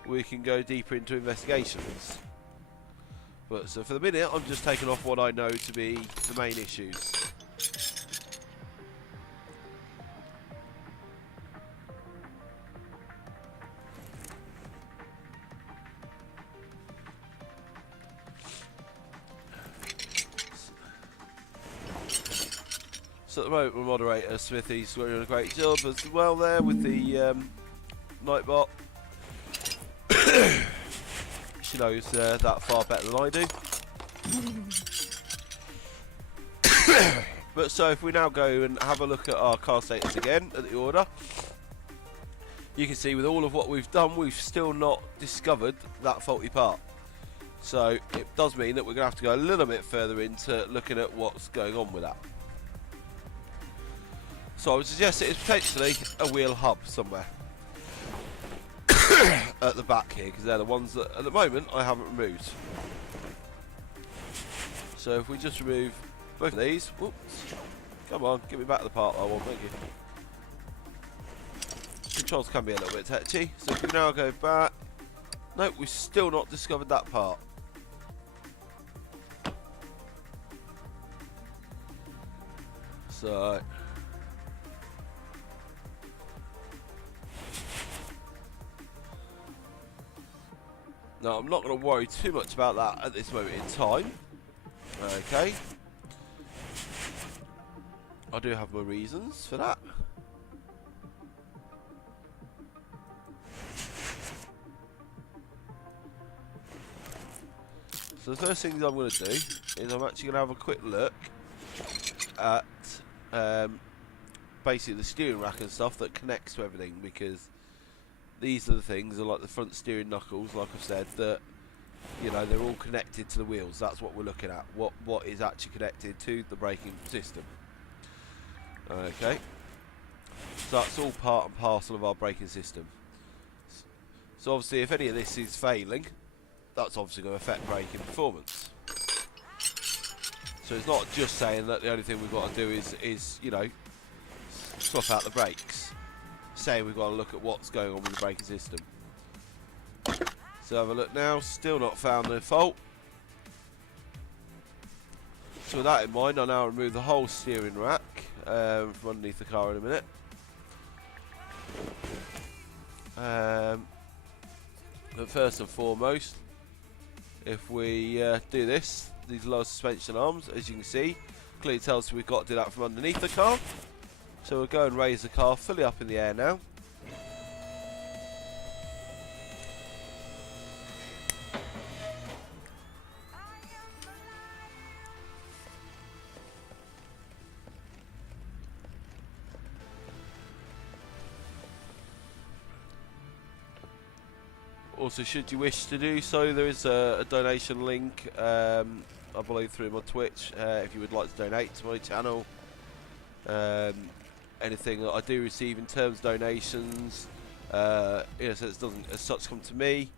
we can go deeper into investigations. But so for the minute, I'm just taking off what I know to be the main issues. So at the moment, my moderator Smithy's doing a great job as well there with the Nightbot. She knows that far better than I do. But so if we now go and have a look at our car status again at the order, you can see with all of what we've done, we've still not discovered that faulty part. So it does mean that we're going to have to go a little bit further into looking at what's going on with that. So I would suggest it is potentially a wheel hub somewhere at the back here, because they're the ones that at the moment I haven't removed. So if we just remove both of these, whoops, come on, give me back the part I want, thank you. Controls can be a little bit touchy, so if we now go back, Nope, we've still not discovered that part. So no, I'm not going to worry too much about that at this moment in time. Okay. I do have my reasons for that. So the first thing I'm going to do is I'm actually going to have a quick look at basically the steering rack and stuff that connects to everything, because these are the things, are like the front steering knuckles, like I've said, that, you know, they're all connected to the wheels. That's what we're looking at. What is actually connected to the braking system. Okay. So that's all part and parcel of our braking system. So obviously if any of this is failing, that's obviously going to affect braking performance. So it's not just saying that the only thing we've got to do is you know, swap out the brakes. Saying we've got to look at what's going on with the braking system. So have a look now, still not found the fault. So with that in mind, I'll now remove the whole steering rack from underneath the car in a minute. But first and foremost, if we do this, these lower suspension arms, as you can see, clearly tells us we've got to do that from underneath the car. So we'll go and raise the car fully up in the air now. Also, should you wish to do so, there is a donation link, I believe through my Twitch, if you would like to donate to my channel. Anything that I do receive in terms of donations, in a sense, doesn't as such come to me.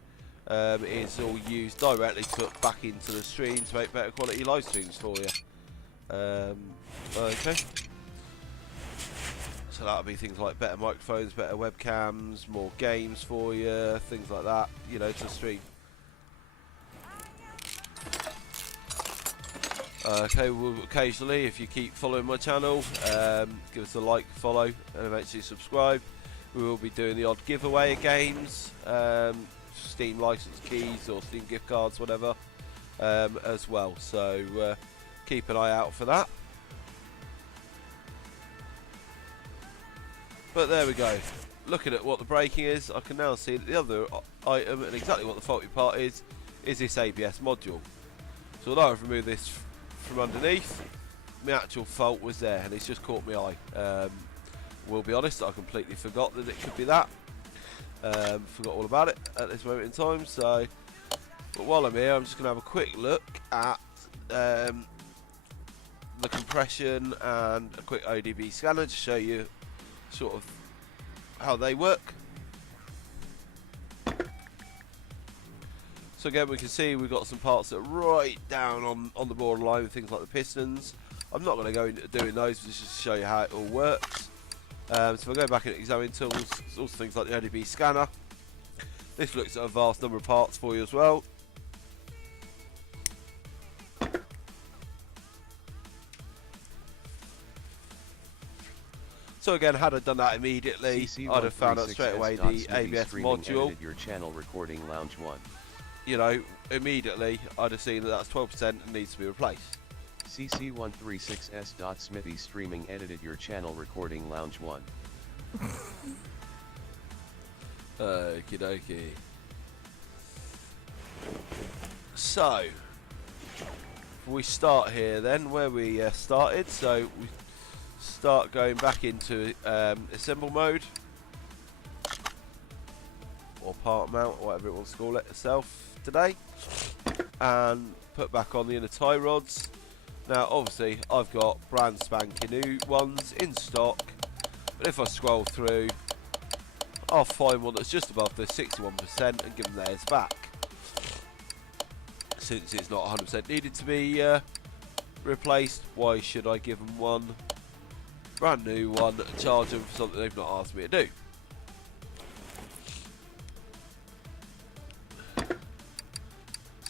It's all used directly to put back into the stream to make better quality live streams for you. Okay. So that'll be things like better microphones, better webcams, more games for you, things like that, you know, to stream. Okay, well, occasionally, if you keep following my channel, give us a like, follow, and eventually subscribe. We will be doing the odd giveaway of games, Steam license keys or Steam gift cards, whatever, as well. So keep an eye out for that. But there we go. Looking at what the braking is, I can now see that the other item and exactly what the faulty part is this ABS module. So although I've removed this from underneath, my actual fault was there, and it's just caught my eye. We'll be honest, I completely forgot that it could be that. Forgot all about it at this moment in time. So, but while I'm here, I'm just going to have a quick look at the compression and a quick ODB scanner to show you sort of how they work. So again, we can see we've got some parts that are right down on the borderline with things like the pistons. I'm not going to go into doing those, just to show you how it all works. So if I go back and examine tools, there's also things like the ODB scanner. This looks at a vast number of parts for you as well. So again, had I done that immediately, I'd have found out straight away the ABS module. Your channel recording lounge 1. You know, immediately I'd have seen that that's 12% and needs to be replaced. CC136s.Smithy streaming edited your channel recording lounge 1. Okie dokie. So, we start here then, where we started. So we start going back into assemble mode, or part mount, or whatever it wants to call it itself today, and put back on the inner tie rods. Now obviously I've got brand spanking new ones in stock, but if I scroll through, I'll find one that's just above the 61% and give them theirs back, since it's not 100% needed to be replaced. Why should I give them one brand new one and charge them for something they've not asked me to do?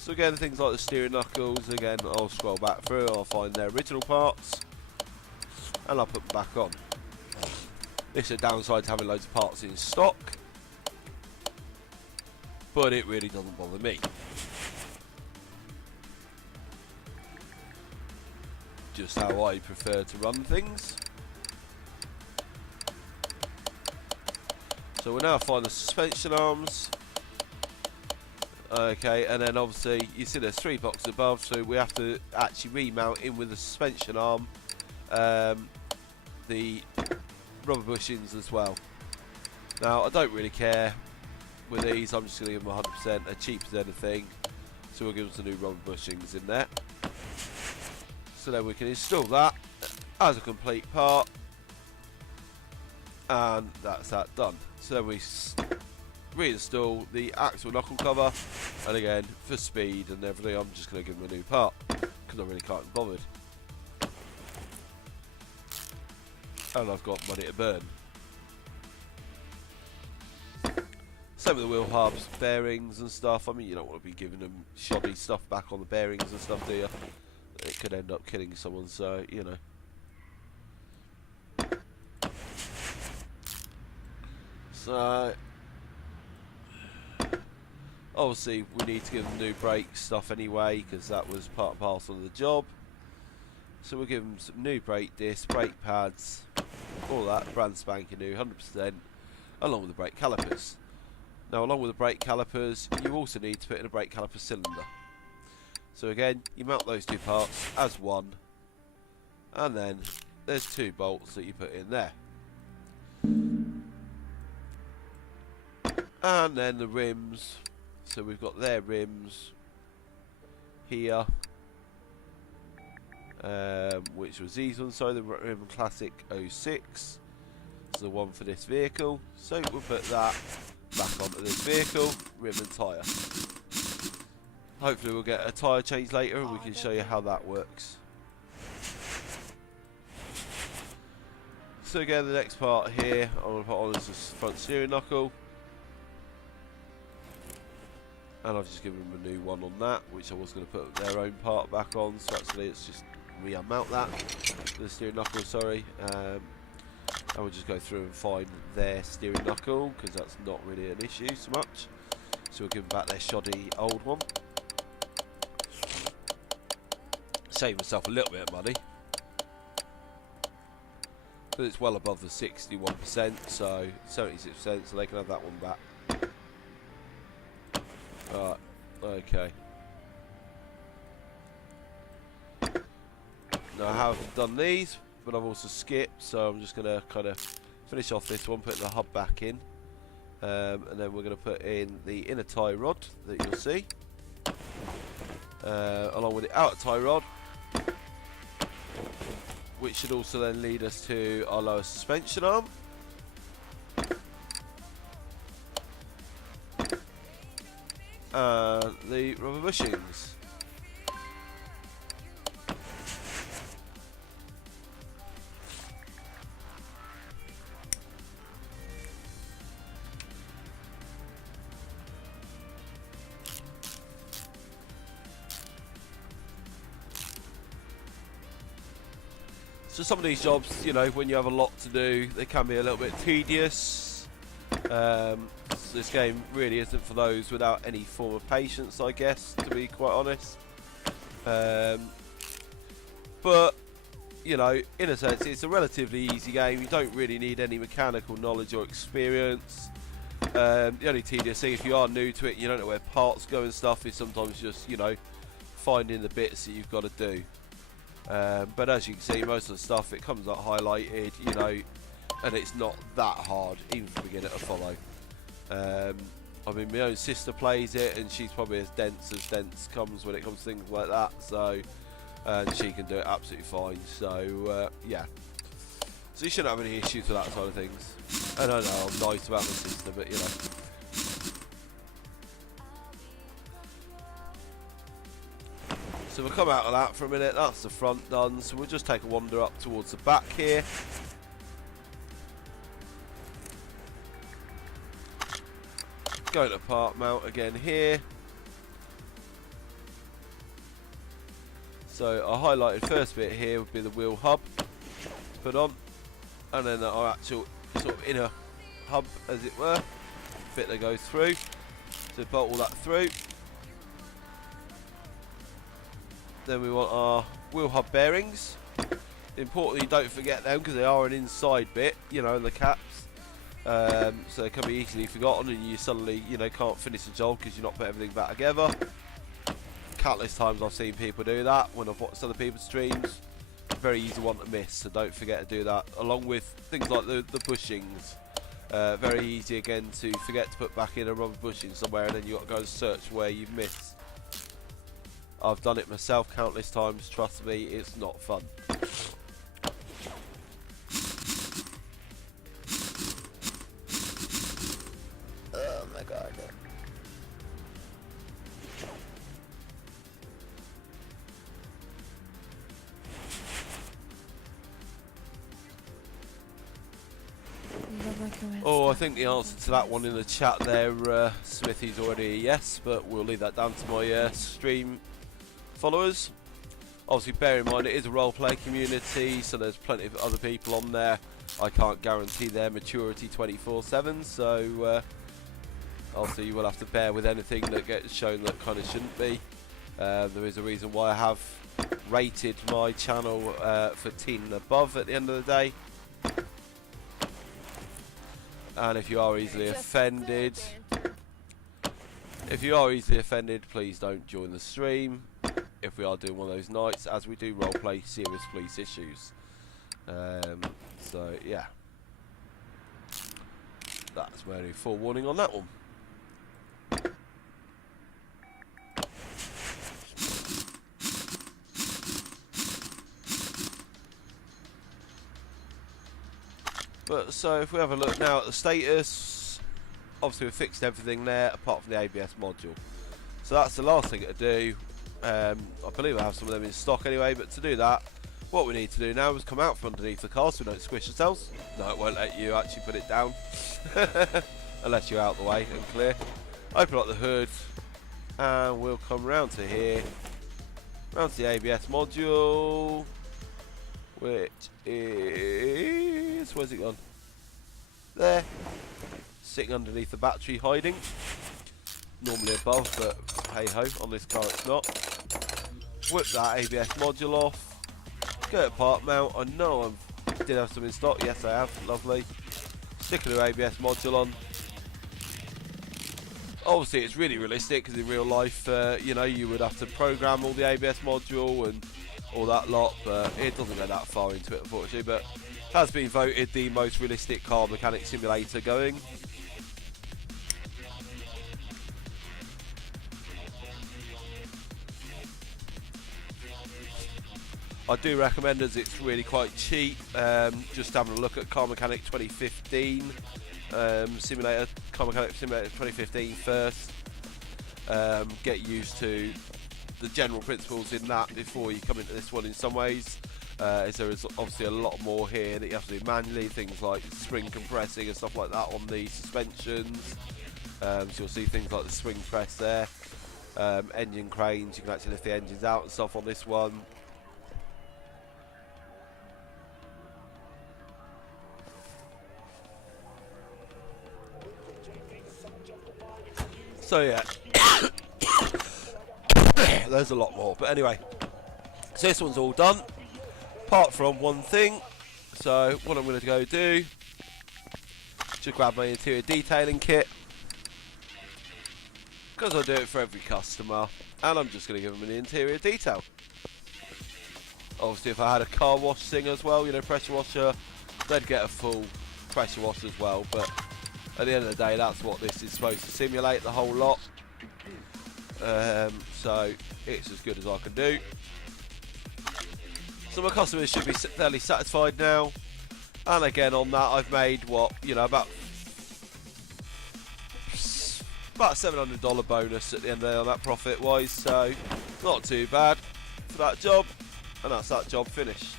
So again, things like the steering knuckles, again, I'll scroll back through, I'll find their original parts, and I'll put them back on. This is a downside to having loads of parts in stock, but it really doesn't bother me. Just how I prefer to run things. So we'll now find the suspension arms. Okay, and then obviously you see there's 3 boxes above, so we have to actually remount in with the suspension arm the rubber bushings as well. Now I don't really care with these, I'm just going to give them 100%, they're cheap as anything, so we'll give them some new rubber bushings in there. So then we can install that as a complete part, and that's that done. So then we reinstall the axle knuckle cover, and again for speed and everything I'm just going to give them a new part because I really can't be bothered, and I've got money to burn. Same with the wheel hubs, bearings and stuff. I mean, you don't want to be giving them shoddy stuff back on the bearings and stuff, do you? It could end up killing someone, so you know. So obviously we need to give them new brake stuff anyway, because that was part and parcel of the job. So we'll give them some new brake discs, brake pads, all that, brand spanking new, 100%, along with the brake calipers. Now along with the brake calipers, you also need to put in a brake caliper cylinder. So again, you mount those 2 parts as one, and then there's 2 bolts that you put in there. And then the rims, so we've got their rims here, which was these ones, so the Rim Classic 06, so the one for this vehicle. So we'll put that back onto this vehicle, rim and tyre. Hopefully we'll get a tyre change later and we can show you how that works. So again, the next part here I'm going to put on is this front steering knuckle, and I've just given them a new one on that, which I was going to put their own part back on, so actually it's just re-unmount that, the steering knuckle, sorry, and we'll just go through and find their steering knuckle, because that's not really an issue so much. So we'll give them back their shoddy old one. Save myself a little bit of money, but it's well above the 61%, so 76%, so they can have that one back. Alright, okay. Now I have done these, but I've also skipped, so I'm just going to kind of finish off this one, put the hub back in, and then we're going to put in the inner tie rod that you'll see, along with the outer tie rod, which should also then lead us to our lower suspension arm. The rubber bushings. So some of these jobs, you know, when you have a lot to do, they can be a little bit tedious. This game really isn't for those without any form of patience, I guess, to be quite honest. But, you know, in a sense, it's a relatively easy game. You don't really need any mechanical knowledge or experience. The only tedious thing, if you are new to it, you don't know where parts go and stuff, is sometimes just, you know, finding the bits that you've got to do. But as you can see, most of the stuff, it comes up highlighted, you know, and it's not that hard, even for a beginner to follow. I mean, my own sister plays it, and she's probably as dense comes when it comes to things like that, so, and she can do it absolutely fine, so, yeah. So you shouldn't have any issues with that side of things. I don't know, I'm nice about my sister, but, you know. So we'll come out of that for a minute, that's the front done, so we'll just take a wander up towards the back here. Go to part mount again here. So our highlighted first bit here would be the wheel hub put on, and then our actual sort of inner hub, as it were, bit that goes through. So bolt all that through. Then we want our wheel hub bearings. Importantly, don't forget them because they are an inside bit, you know, the caps. So they can be easily forgotten, and you suddenly, you know, can't finish the job because you're not putting everything back together. Countless times I've seen people do that when I've watched other people's streams. Very easy one to miss, so don't forget to do that. Along with things like the bushings. Very easy again to forget to put back in a rubber bushing somewhere, and then you've got to go and search where you've missed. I've done it myself countless times, trust me, it's not fun. Oh my god. Oh, I think the answer to that one in the chat there, Smithy's already a yes, but we'll leave that down to my stream followers. Obviously, bear in mind it is a roleplay community, so there's plenty of other people on there. I can't guarantee their maturity 24/7, so obviously you will have to bear with anything that gets shown that kind of shouldn't be. There is a reason why I have rated my channel for teen and above at the end of the day. And if you are easily offended, please don't join the stream if we are doing one of those nights, as we do roleplay serious police issues. So yeah, that's my only forewarning on that one. But so if we have a look now at the status, obviously we've fixed everything there apart from the ABS module. So that's the last thing to do. I believe I have some of them in stock anyway, but to do that, what we need to do now is come out from underneath the car so we don't squish ourselves. No, it won't let you actually put it down unless you're out of the way and clear. Open up the hood and we'll come round to here, round to the ABS module, which is, where's it gone? There, sitting underneath the battery hiding, normally above, but hey ho, on this car it's not. Whip that ABS module off, go to part mount. I know I did have some in stock, yes I have, lovely. Stick a new ABS module on. Obviously it's really realistic because in real life, you know, you would have to program all the ABS module and all that lot, but it doesn't go that far into it unfortunately, but has been voted the most realistic car mechanic simulator going. I do recommend, as it's really quite cheap, just having a look at Car Mechanic 2015 simulator, Car Mechanic Simulator 2015 first. Get used to the general principles in that before you come into this one in some ways. As there is obviously a lot more here that you have to do manually, things like spring compressing and stuff like that on the suspensions. So you'll see things like the spring press there. Engine cranes, you can actually lift the engines out and stuff on this one. So yeah, there's a lot more, but anyway, so this one's all done apart from one thing. So what I'm going to go do, just grab my interior detailing kit, because I do it for every customer, and I'm just going to give them an interior detail. Obviously if I had a car wash thing as well, you know, pressure washer, they'd get a full pressure wash as well, but at the end of the day, that's what this is supposed to simulate, the whole lot. So it's as good as I can do. So my customers should be fairly satisfied now. And again, on that, I've made what, you know, about $700 bonus at the end of the day on that profit wise. So not too bad for that job. And that's that job finished.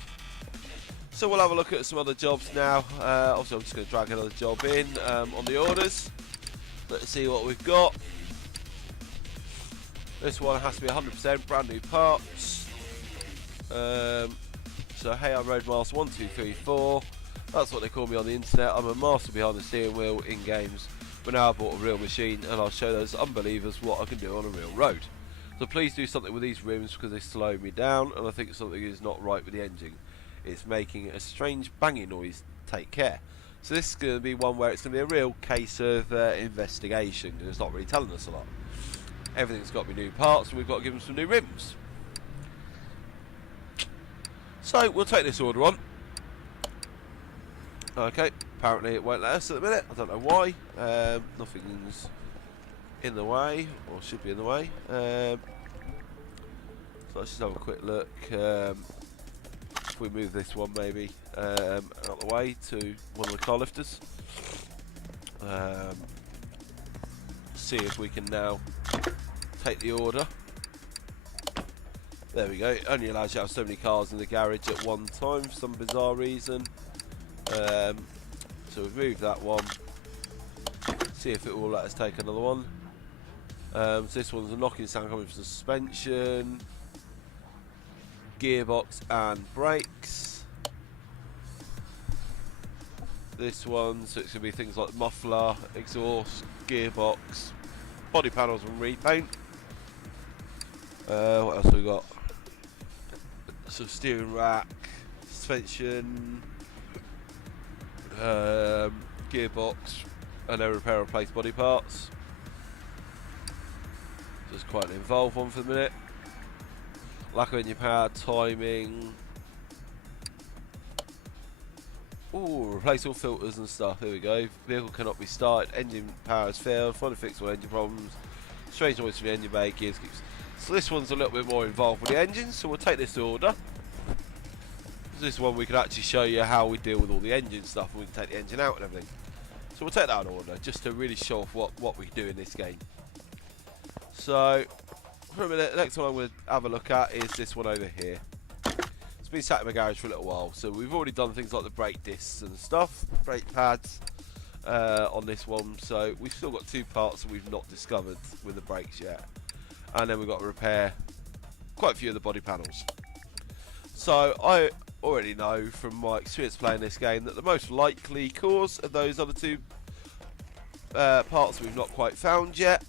So we'll have a look at some other jobs now. Obviously I'm just going to drag another job in on the orders. Let's see what we've got. This one has to be 100% brand new parts. So hey, I'm Roadmaster1234. That's what they call me on the internet. I'm a master behind the steering wheel in games, but now I bought a real machine and I'll show those unbelievers what I can do on a real road. So please do something with these rims because they slow me down, and I think something is not right with the engine. It's making a strange banging noise. Take care. So this is going to be one where it's going to be a real case of investigation, because it's not really telling us a lot. Everything's got to be new parts, and we've got to give them some new rims. So we'll take this order on. Okay, apparently it won't let us at the minute. I don't know why. Nothing's in the way, or should be in the way. So let's just have a quick look. If we move this one maybe out the way to one of the car lifters. See if we can now take the order. There we go. It only allows you to have so many cars in the garage at one time for some bizarre reason. So we've moved that one. See if it will let us take another one. So this one's a knocking sound coming from suspension, gearbox and brakes. This one, so it's going to be things like muffler, exhaust, gearbox, body panels and repaint. What else have we got? So steering rack, suspension, gearbox, and then repair and replace body parts. Just quite an involved one for the minute. Lack of engine power, timing. Ooh, replace all filters and stuff. Here we go. Vehicle cannot be started. Engine power has failed. Find and fix all engine problems. Strange noise from the engine bay. Gears keeps. So this one's a little bit more involved with the engine. So we'll take this order. This one we can actually show you how we deal with all the engine stuff. And we can take the engine out and everything. So we'll take that in order just to really show off what we do in this game. So for a minute, the next one I'm going to have a look at is this one over here. It's been sat in my garage for a little while, so we've already done things like the brake discs and stuff, brake pads on this one, so we've still got two parts that we've not discovered with the brakes yet. And then we've got to repair quite a few of the body panels. So I already know from my experience playing this game that the most likely cause of those other two parts that we've not quite found yet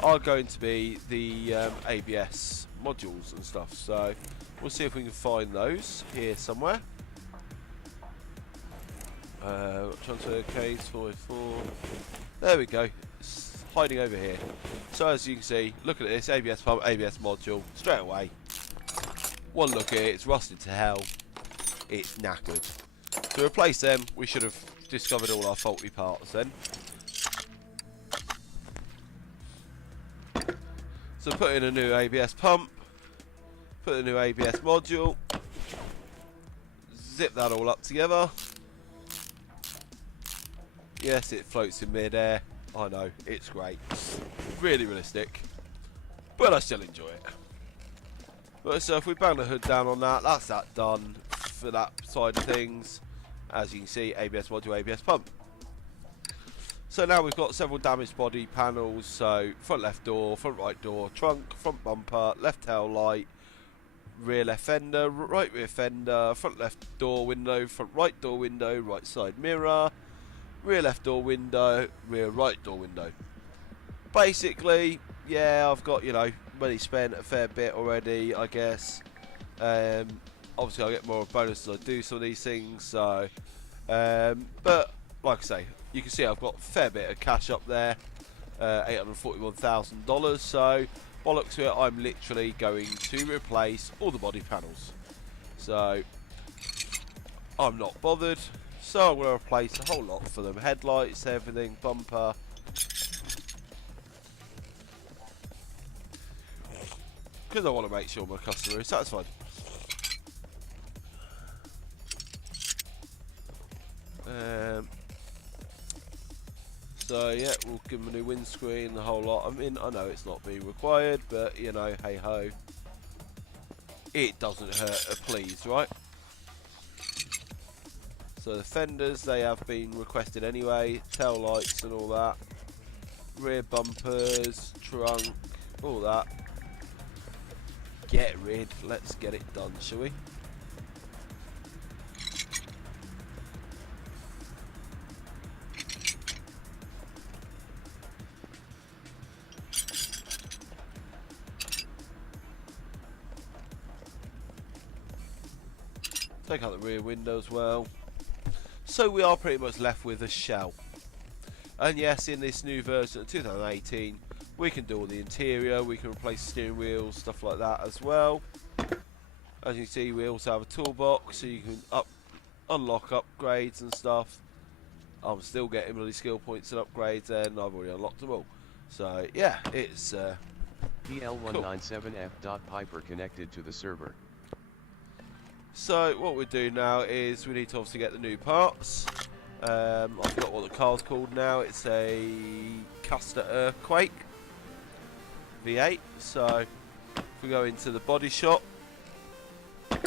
are going to be the ABS modules and stuff, so we'll see if we can find those here somewhere. Transfer case 404. There we go. It's hiding over here. So as you can see, look at this ABS pump, ABS module straight away. One look at it, it's rusted to hell. It's knackered. To replace them, we should have discovered all our faulty parts then. So put in a new ABS pump, put a new ABS module, zip that all up together. Yes, it floats in mid-air. I know, it's great. Really realistic, but I still enjoy it. But so if we bang the hood down on that, that's that done for that side of things. As you can see, ABS module, ABS pump. So now we've got several damaged body panels, so front left door, front right door, trunk, front bumper, left tail light, rear left fender, right rear fender, front left door window, front right door window, right side mirror, rear left door window, rear right door window. Basically, yeah, I've got, you know, money spent a fair bit already, I guess. Obviously I get more bonus as I do some of these things, so but like I say, you can see I've got a fair bit of cash up there, $841,000, so bollocks to it, I'm literally going to replace all the body panels. So I'm not bothered, so I'm going to replace a whole lot for them. Headlights, everything, bumper. Because I want to make sure my customer is satisfied. So yeah, we'll give them a new windscreen, the whole lot. I mean, I know it's not being required, but you know, hey ho, it doesn't hurt a please, right? So the fenders, they have been requested anyway, tail lights and all that, rear bumpers, trunk, all that. get rid. Let's get it done, shall we? Take out the rear window as well. So we are pretty much left with a shell. And yes, in this new version of 2018, we can do all the interior, we can replace steering wheels, stuff like that as well. As you can see, we also have a toolbox, so you can unlock upgrades and stuff. I'm still getting bloody skill points and upgrades, and I've already unlocked them all. So yeah, it's PL197F.Piper connected to the server. So what we do now is we need to obviously get the new parts. I forgot what the car's called now. It's a Caster Earthquake V8. So if we go into the body shop, so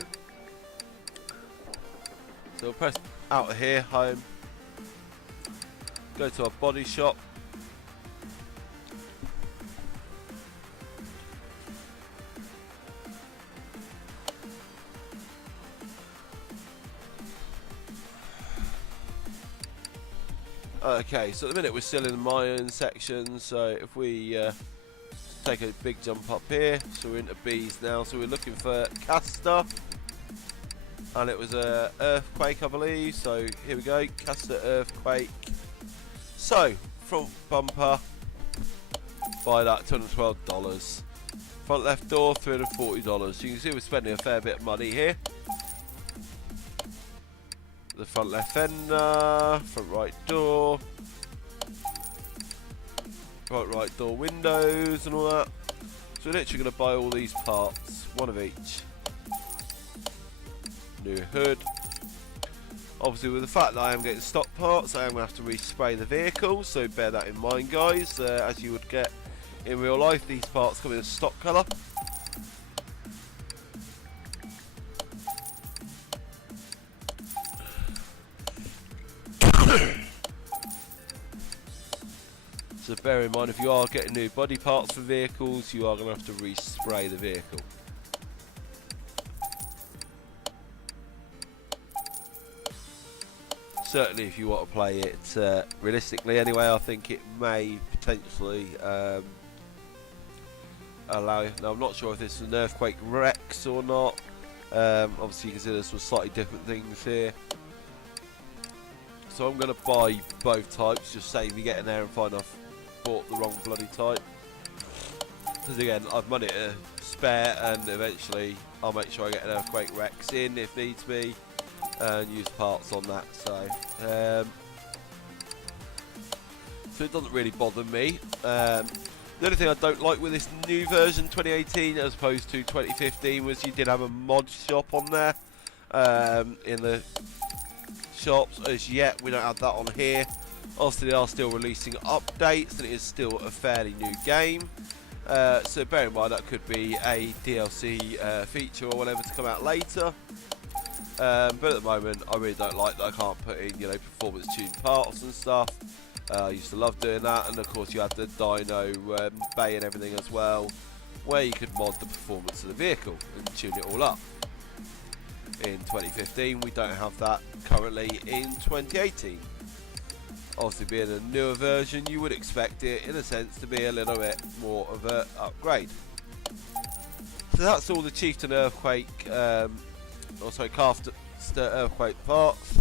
we'll press out of here, home, go to our body shop. Okay, so at the minute we're still in the Mayan section, so if we take a big jump up here, so we're into B's now, so we're looking for Caster, and it was a Earthquake I believe, so here we go, Caster Earthquake. So, front bumper, buy that, $212, front left door, $340, you can see we're spending a fair bit of money here. The front left fender, front right door, right door windows and all that. So we're literally going to buy all these parts, one of each. New hood. Obviously with the fact that I am getting stock parts, I am going to have to respray the vehicle, so bear that in mind guys. As you would get in real life, these parts come in a stock colour. So bear in mind, if you are getting new body parts for vehicles, you are going to have to respray the vehicle. Certainly if you want to play it realistically anyway, I think it may potentially allow you. Now I'm not sure if this is an Earthquake Rex or not. Obviously you can see there's some slightly different things here. So I'm going to buy both types, just save me getting there and find I've bought the wrong bloody type. Because again, I've money to spare, and eventually I'll make sure I get an Earthquake Rex in if needs be, and use parts on that. So it doesn't really bother me. The only thing I don't like with this new version 2018 as opposed to 2015 was you did have a mod shop on there in the shops. As yet we don't have that on here. Obviously they are still releasing updates and it is still a fairly new game, so bear in mind that could be a DLC feature or whatever to come out later, but at the moment I really don't like that I can't put in, you know, performance tuned parts and stuff. I used to love doing that, and of course you had the dyno bay and everything as well, where you could mod the performance of the vehicle and tune it all up. In 2015 we don't have that currently in 2018. Obviously being a newer version, you would expect it in a sense to be a little bit more of an upgrade. So that's all the Chieftain Earthquake, also Caster Earthquake parts.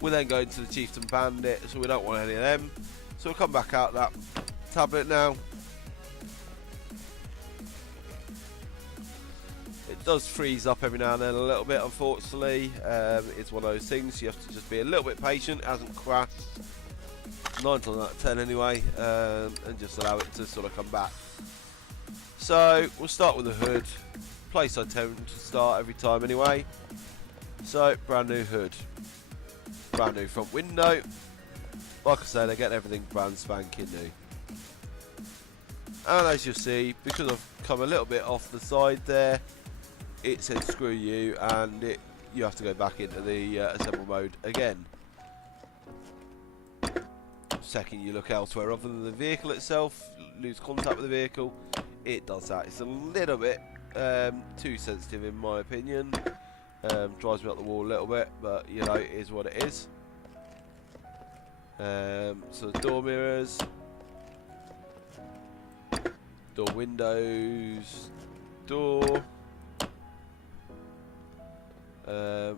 We're then going to the Chieftain Bandit, so we don't want any of them. So we'll come back out that tablet now. It does freeze up every now and then a little bit, unfortunately. It's one of those things, you have to just be a little bit patient. It hasn't crashed 9 times out of 10 anyway, and just allow it to sort of come back. So we'll start with the hood, place I tend to start every time anyway. So brand new hood, brand new front window. Like I said, I get everything brand spanking new. And as you'll see, because I've come a little bit off the side there, it said screw you, and you have to go back into the assemble mode again. Second you look elsewhere other than the vehicle itself, lose contact with the vehicle, it does that. It's a little bit too sensitive in my opinion. Drives me up the wall a little bit, but you know, it is what it is. So the door mirrors, door windows, door. So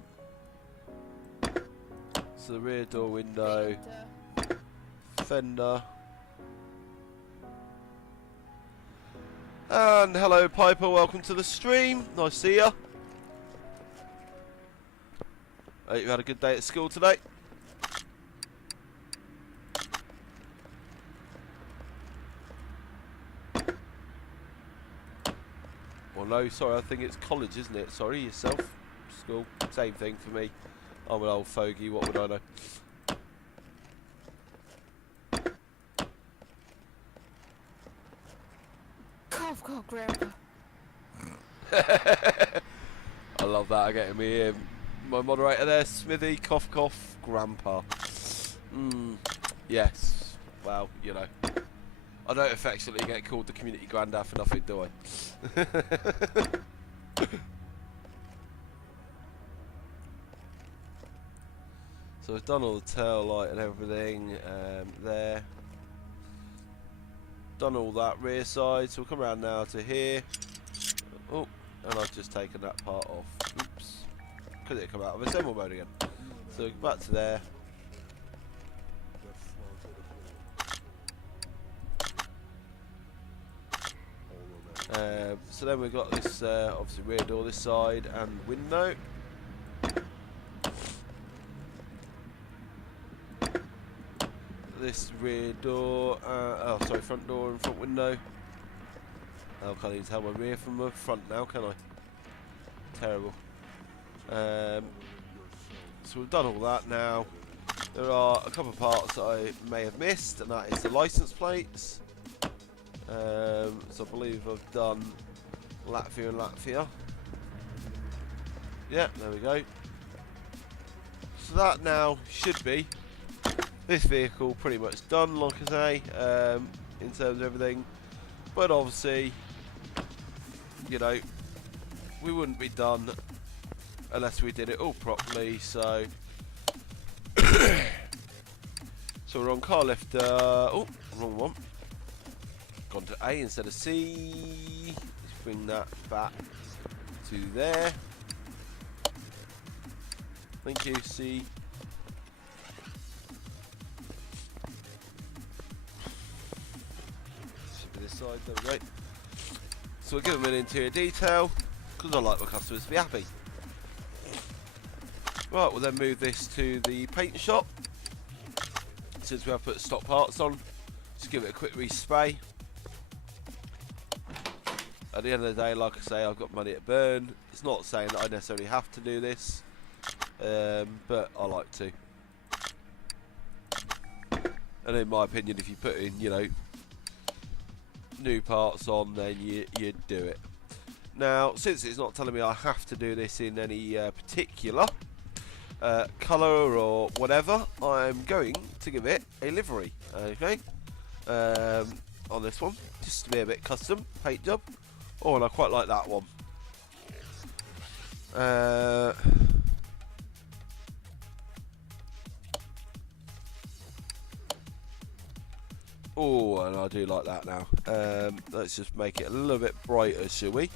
the rear door window, fender. And hello Piper, welcome to the stream. Nice to see ya. Hope you had a good day at school today. Well no, sorry, I think it's college, isn't it? Sorry, yourself. School, same thing for me. I'm an old fogey, what would I know? Cough, cough, Grandpa. I love that, getting me my moderator there, Smithy, cough cough, Grandpa. Yes, well, you know, I don't affectionately get called the community granddad for nothing, do I? So we've done all the tail light and everything there. Done all that rear side, so we'll come around now to here. Oh, and I've just taken that part off. Oops. Could it come out of assemble mode again? So back to there. So then we've got this obviously rear door this side and window. This rear door, oh sorry, front door and front window. I can't even tell my rear from my front now, can I? Terrible. So we've done all that now. There are a couple of parts that I may have missed, and that is the license plates. So I believe I've done Latvia and Latvia. Yeah, there we go. So that now should be this vehicle pretty much done, like I say, in terms of everything. But obviously, you know, we wouldn't be done unless we did it all properly. So, so we're on car lift. Oh, wrong one. Gone to A instead of C. Let's bring that back to there. Thank you, C. This side, there we go. So we'll give them an interior detail because I like my customers to be happy. Right, we'll then move this to the paint shop since we have put stock parts on. Just give it a quick respray. At the end of the day, like I say, I've got money to burn. It's not saying that I necessarily have to do this, but I like to. And in my opinion, if you put in, you know, new parts on, then you do it. Now, since it's not telling me I have to do this in any particular colour or whatever, I'm going to give it a livery, okay, on this one, just to be a bit custom paint job. Oh, and I quite like that one. Oh, and I do like that now. Let's just make it a little bit brighter, shall we?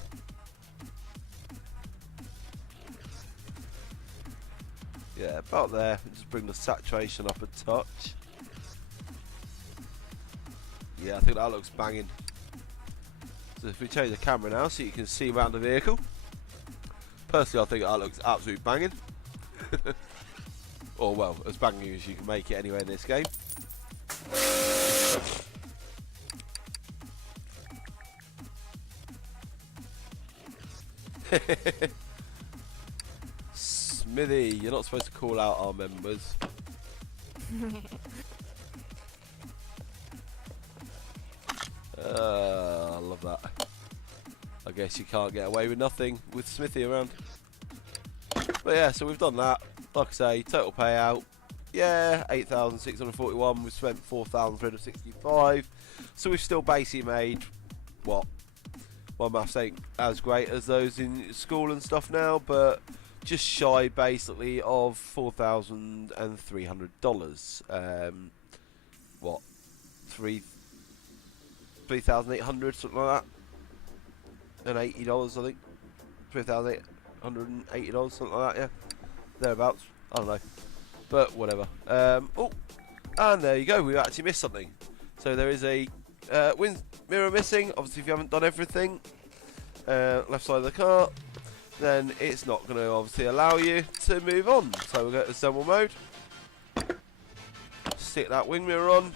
Yeah, about there. Just bring the saturation up a touch. Yeah, I think that looks banging. So if we change the camera now so you can see around the vehicle. Personally, I think that looks absolutely banging. Or, well, as banging as you can make it anyway in this game. Smithy, you're not supposed to call out our members. I love that. I guess you can't get away with nothing with Smithy around. But yeah, so we've done that. Like I say, total payout, yeah, 8,641. We've spent 4,365. So we've still basically made, what, my maths ain't as great as those in school and stuff now, but just shy basically of $4,300. What, $3,800, something like that, and $80, I think, $3,880, something like that, yeah, thereabouts. I don't know, but whatever. Oh, and there you go. We actually missed something. So there is a wind mirror missing. Obviously, if you haven't done everything, left side of the car, then it's not going to obviously allow you to move on. So we'll go to assemble mode, stick that wing mirror on,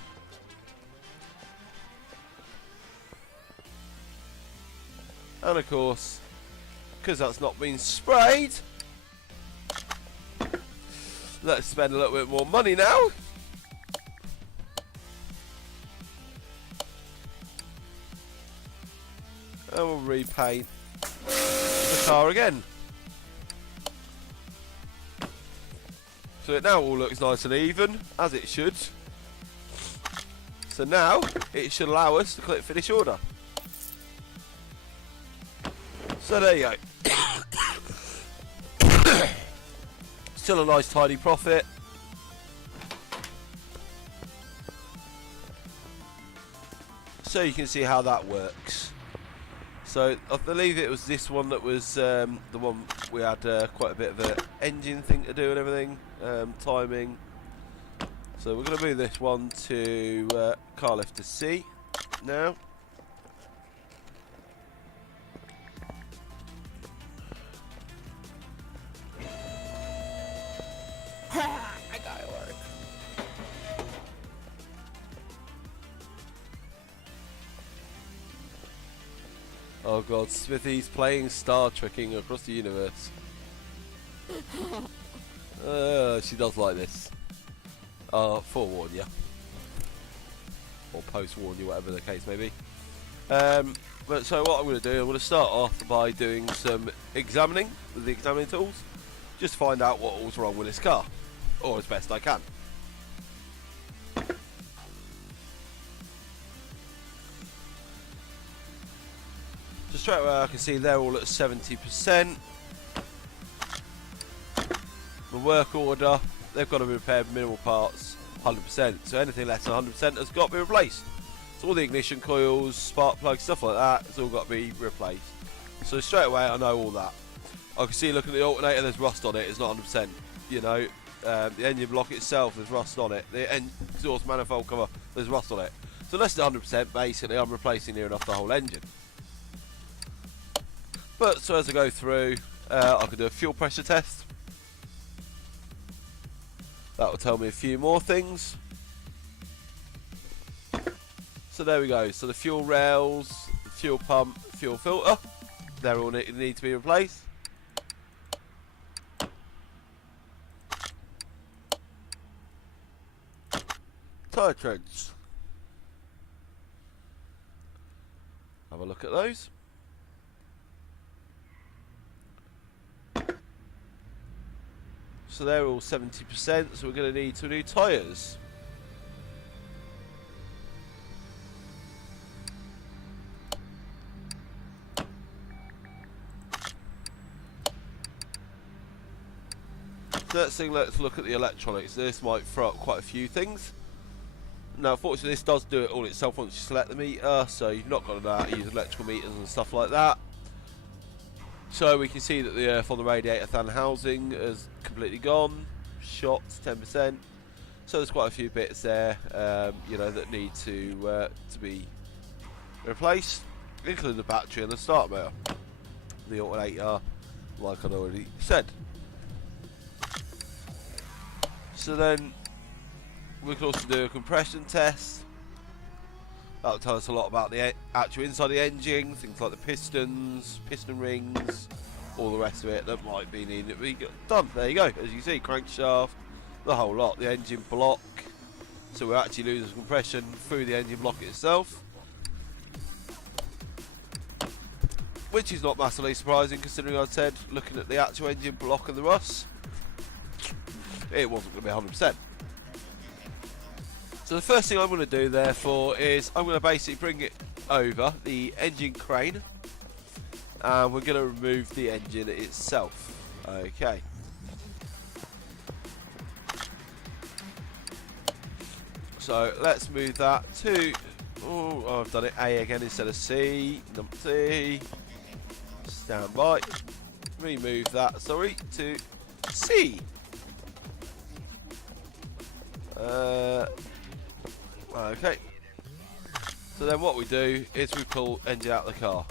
and of course, because that's not been sprayed, let's spend a little bit more money now. And we'll repaint the car again. So it now all looks nice and even, as it should. So now, it should allow us to click finish order. So there you go. Still a nice tidy profit. So you can see how that works. So I believe it was this one that was the one we had quite a bit of an engine thing to do and everything, timing. So we're going to move this one to car lifter C now. I got it work. Oh god, Smithy's playing Star Trekking across the universe. She does like this. Forewarn you. Or post-warn you, whatever the case may be. But so what I'm going to do, I'm going to start off by doing some examining with the examining tools. Just to find out what all's wrong with this car. Or as best I can. So straight away I can see they're all at 70%. The work order, they've got to be repaired minimal parts 100%. So anything less than 100% has got to be replaced. So all the ignition coils, spark plugs, stuff like that, it's all got to be replaced. So straight away I know all that. I can see looking at the alternator, there's rust on it, it's not 100%. You know, the engine block itself, there's rust on it. The exhaust manifold cover, there's rust on it. So less than 100%, basically, I'm replacing near enough the whole engine. But so as I go through, I can do a fuel pressure test. That will tell me a few more things. So there we go. So the fuel rails, the fuel pump, fuel filter, they're all need to be replaced. Tyre treads. Have a look at those. So they're all 70%, so we're going to need some new tyres. Next thing, let's look at the electronics. This might throw up quite a few things. Now, fortunately, this does do it all itself once you select the meter, so you've not got to know how to use electrical meters and stuff like that. So we can see that the earth on the radiator fan housing has completely gone. Shots 10%. So there's quite a few bits there, you know, that need to be replaced, including the battery and the start motor. The alternator, like I'd already said. So then we can also do a compression test. That'll tell us a lot about the actual inside of the engine, things like the pistons, piston rings, all the rest of it that might be needed to be done. There you go, as you see, crankshaft, the whole lot, the engine block. So we're actually losing compression through the engine block itself, which is not massively surprising considering I said, looking at the actual engine block and the rust, it wasn't going to be 100%. So the first thing I'm going to do therefore is I'm going to basically bring it over the engine crane and we're going to remove the engine itself. Okay. So let's move that to, oh, I've done it A again instead of C, numpty, stand by, remove that, sorry, to C. Okay. So then what we do is we pull engine out of the car.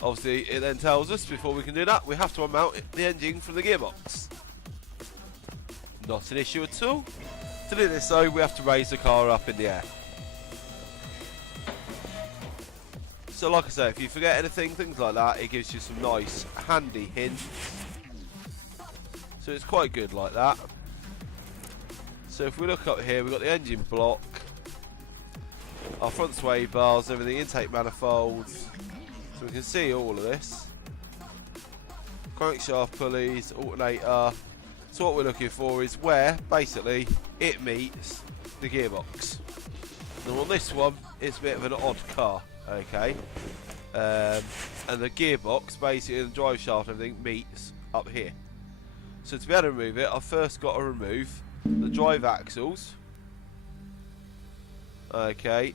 Obviously it then tells us before we can do that we have to unmount the engine from the gearbox. Not an issue at all. To do this though, we have to raise the car up in the air. So like I say, if you forget anything, things like that, it gives you some nice handy hints. So it's quite good like that. So if we look up here, we've got the engine block, our front sway bars, everything, intake manifolds. So we can see all of this. Crankshaft pulleys, alternator. So what we're looking for is where, basically, it meets the gearbox. Now on this one, it's a bit of an odd car, okay? And the gearbox, basically, the drive shaft, everything meets up here. So to be able to remove it, I've first got to remove the drive axles. Okay.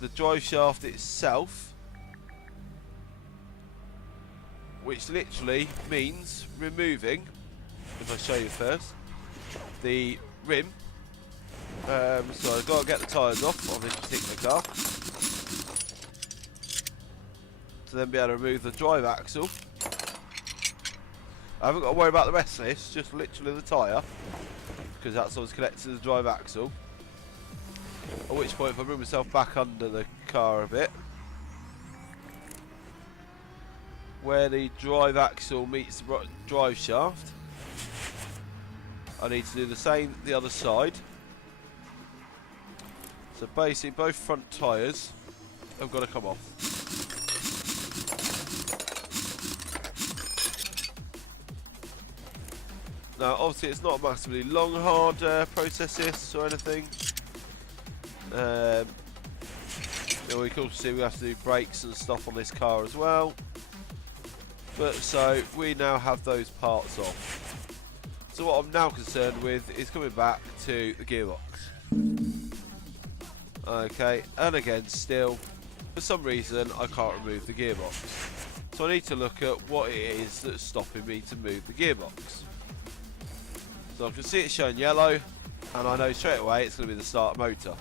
The drive shaft itself, which literally means removing, if I show you first, the rim. So I've got to get the tyres off on this particular car to then be able to remove the drive axle. I haven't got to worry about the rest of this, just literally the tyre, because that's always connected to the drive axle. At which point, if I bring myself back under the car a bit, where the drive axle meets the drive shaft, I need to do the same the other side. So basically both front tyres have got to come off. Now obviously it's not a massively long hard process this or anything. We can also see we have to do brakes and stuff on this car as well. But so we now have those parts off. So what I'm now concerned with is coming back to the gearbox. Okay, and again still, for some reason I can't remove the gearbox. So I need to look at what it is that's stopping me to move the gearbox. So I can see it showing yellow, and I know straight away it's going to be the start motor.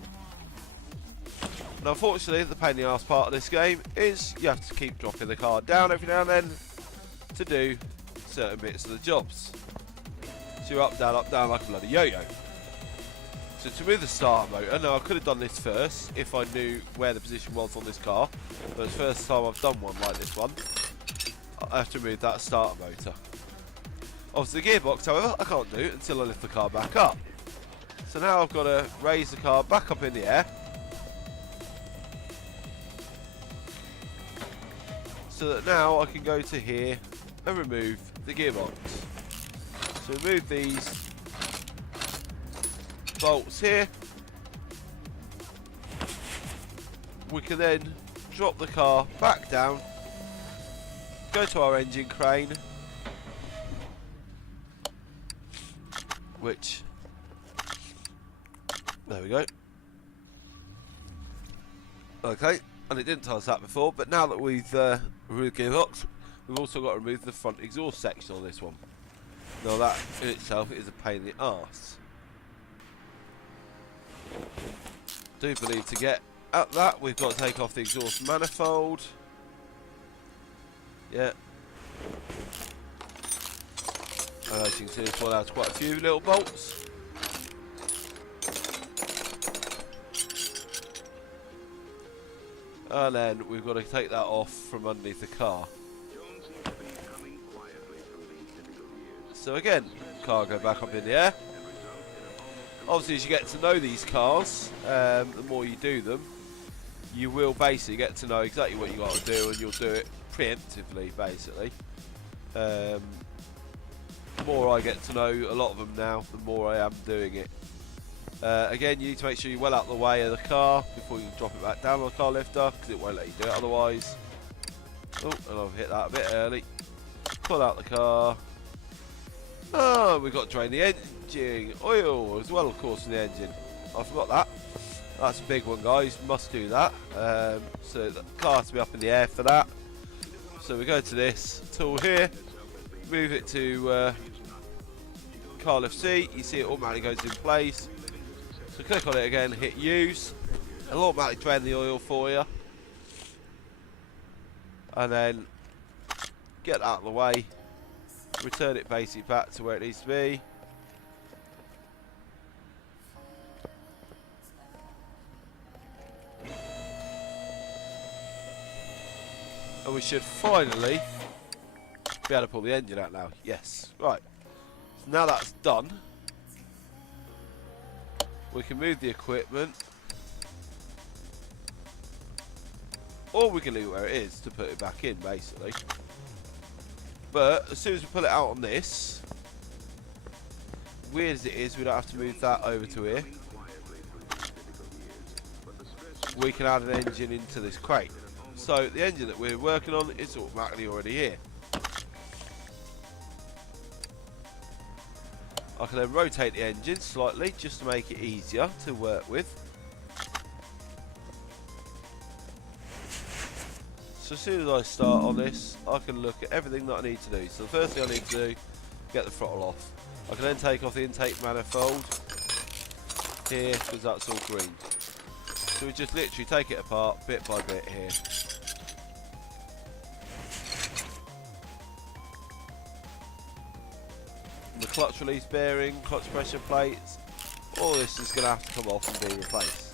And unfortunately, the pain in the arse part of this game is you have to keep dropping the car down every now and then to do certain bits of the jobs. So you're up, down, like a bloody yo-yo. So to move the starter motor, now I could have done this first if I knew where the position was on this car, but it's the first time I've done one like this one. I have to move that starter motor. Obviously the gearbox, however, I can't do until I lift the car back up. So now I've got to raise the car back up in the air, so that now I can go to here and remove the gearbox. So remove these bolts here. We can then drop the car back down, go to our engine crane, which, there we go. Okay, and it didn't tell us that before, but now that we've removed the gearbox, we've also got to remove the front exhaust section on this one. Now that in itself is a pain in the arse. Do believe to get at that we've got to take off the exhaust manifold. Yeah. And as you can see as well, there's quite a few little bolts. And then we've got to take that off from underneath the car. So again, car go back up in the air. Obviously as you get to know these cars, the more you do them, you will basically get to know exactly what you got to do, and you'll do it preemptively basically. The more I get to know a lot of them now, the more I am doing it. Again, you need to make sure you're well out of the way of the car before you can drop it back down on the car lifter, because it won't let you do it otherwise. Oh, and I've hit that a bit early. Pull out the car. Oh, we've got to drain the engine. Oil as well, of course, in the engine. I forgot that. That's a big one, guys. Must do that. So the car has to be up in the air for that. So we go to this tool here. Move it to car lift C. You see it automatically goes in place. So click on it again, hit use. It'll automatically drain the oil for you. And then get that out of the way. Return it basically back to where it needs to be. And we should finally be able to pull the engine out now. Yes. Right. So now that's done, we can move the equipment. Or we can leave it where it is to put it back in, basically. But as soon as we pull it out on this, weird as it is, we don't have to move that over to here. We can add an engine into this crate. So the engine that we're working on is automatically already here. I can then rotate the engine slightly just to make it easier to work with. So as soon as I start on this, I can look at everything that I need to do. So the first thing I need to do, get the throttle off. I can then take off the intake manifold here because that's all green. So we just literally take it apart bit by bit here. The clutch release bearing, clutch pressure plates, all this is going to have to come off and be replaced.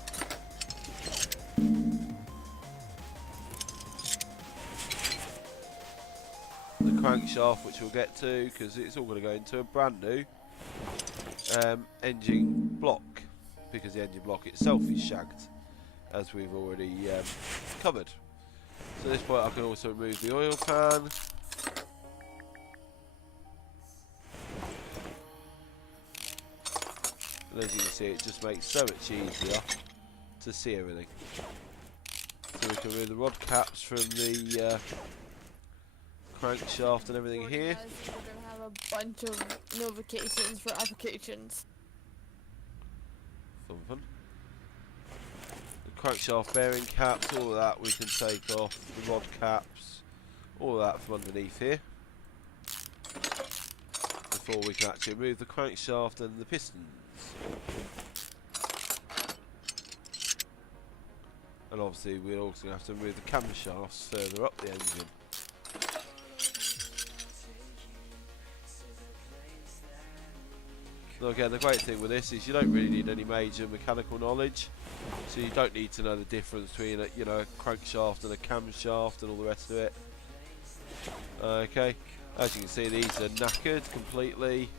The crankshaft, which we'll get to because it's all going to go into a brand new engine block, because the engine block itself is shagged, as we've already covered. So at this point I can also remove the oil pan. And as you can see, it just makes so much easier to see everything. So we can remove the rod caps from the crankshaft and everything here. We're gonna have a bunch of notifications for applications. Fun. The crankshaft bearing caps, all of that we can take off. The rod caps, all of that from underneath here. Before we can actually remove the crankshaft and the pistons. And obviously we're also going to have to remove the camshafts further up the engine. Now again, the great thing with this is you don't really need any major mechanical knowledge, so you don't need to know the difference between a, a crankshaft and a camshaft and all the rest of it. Okay, as you can see, these are knackered completely,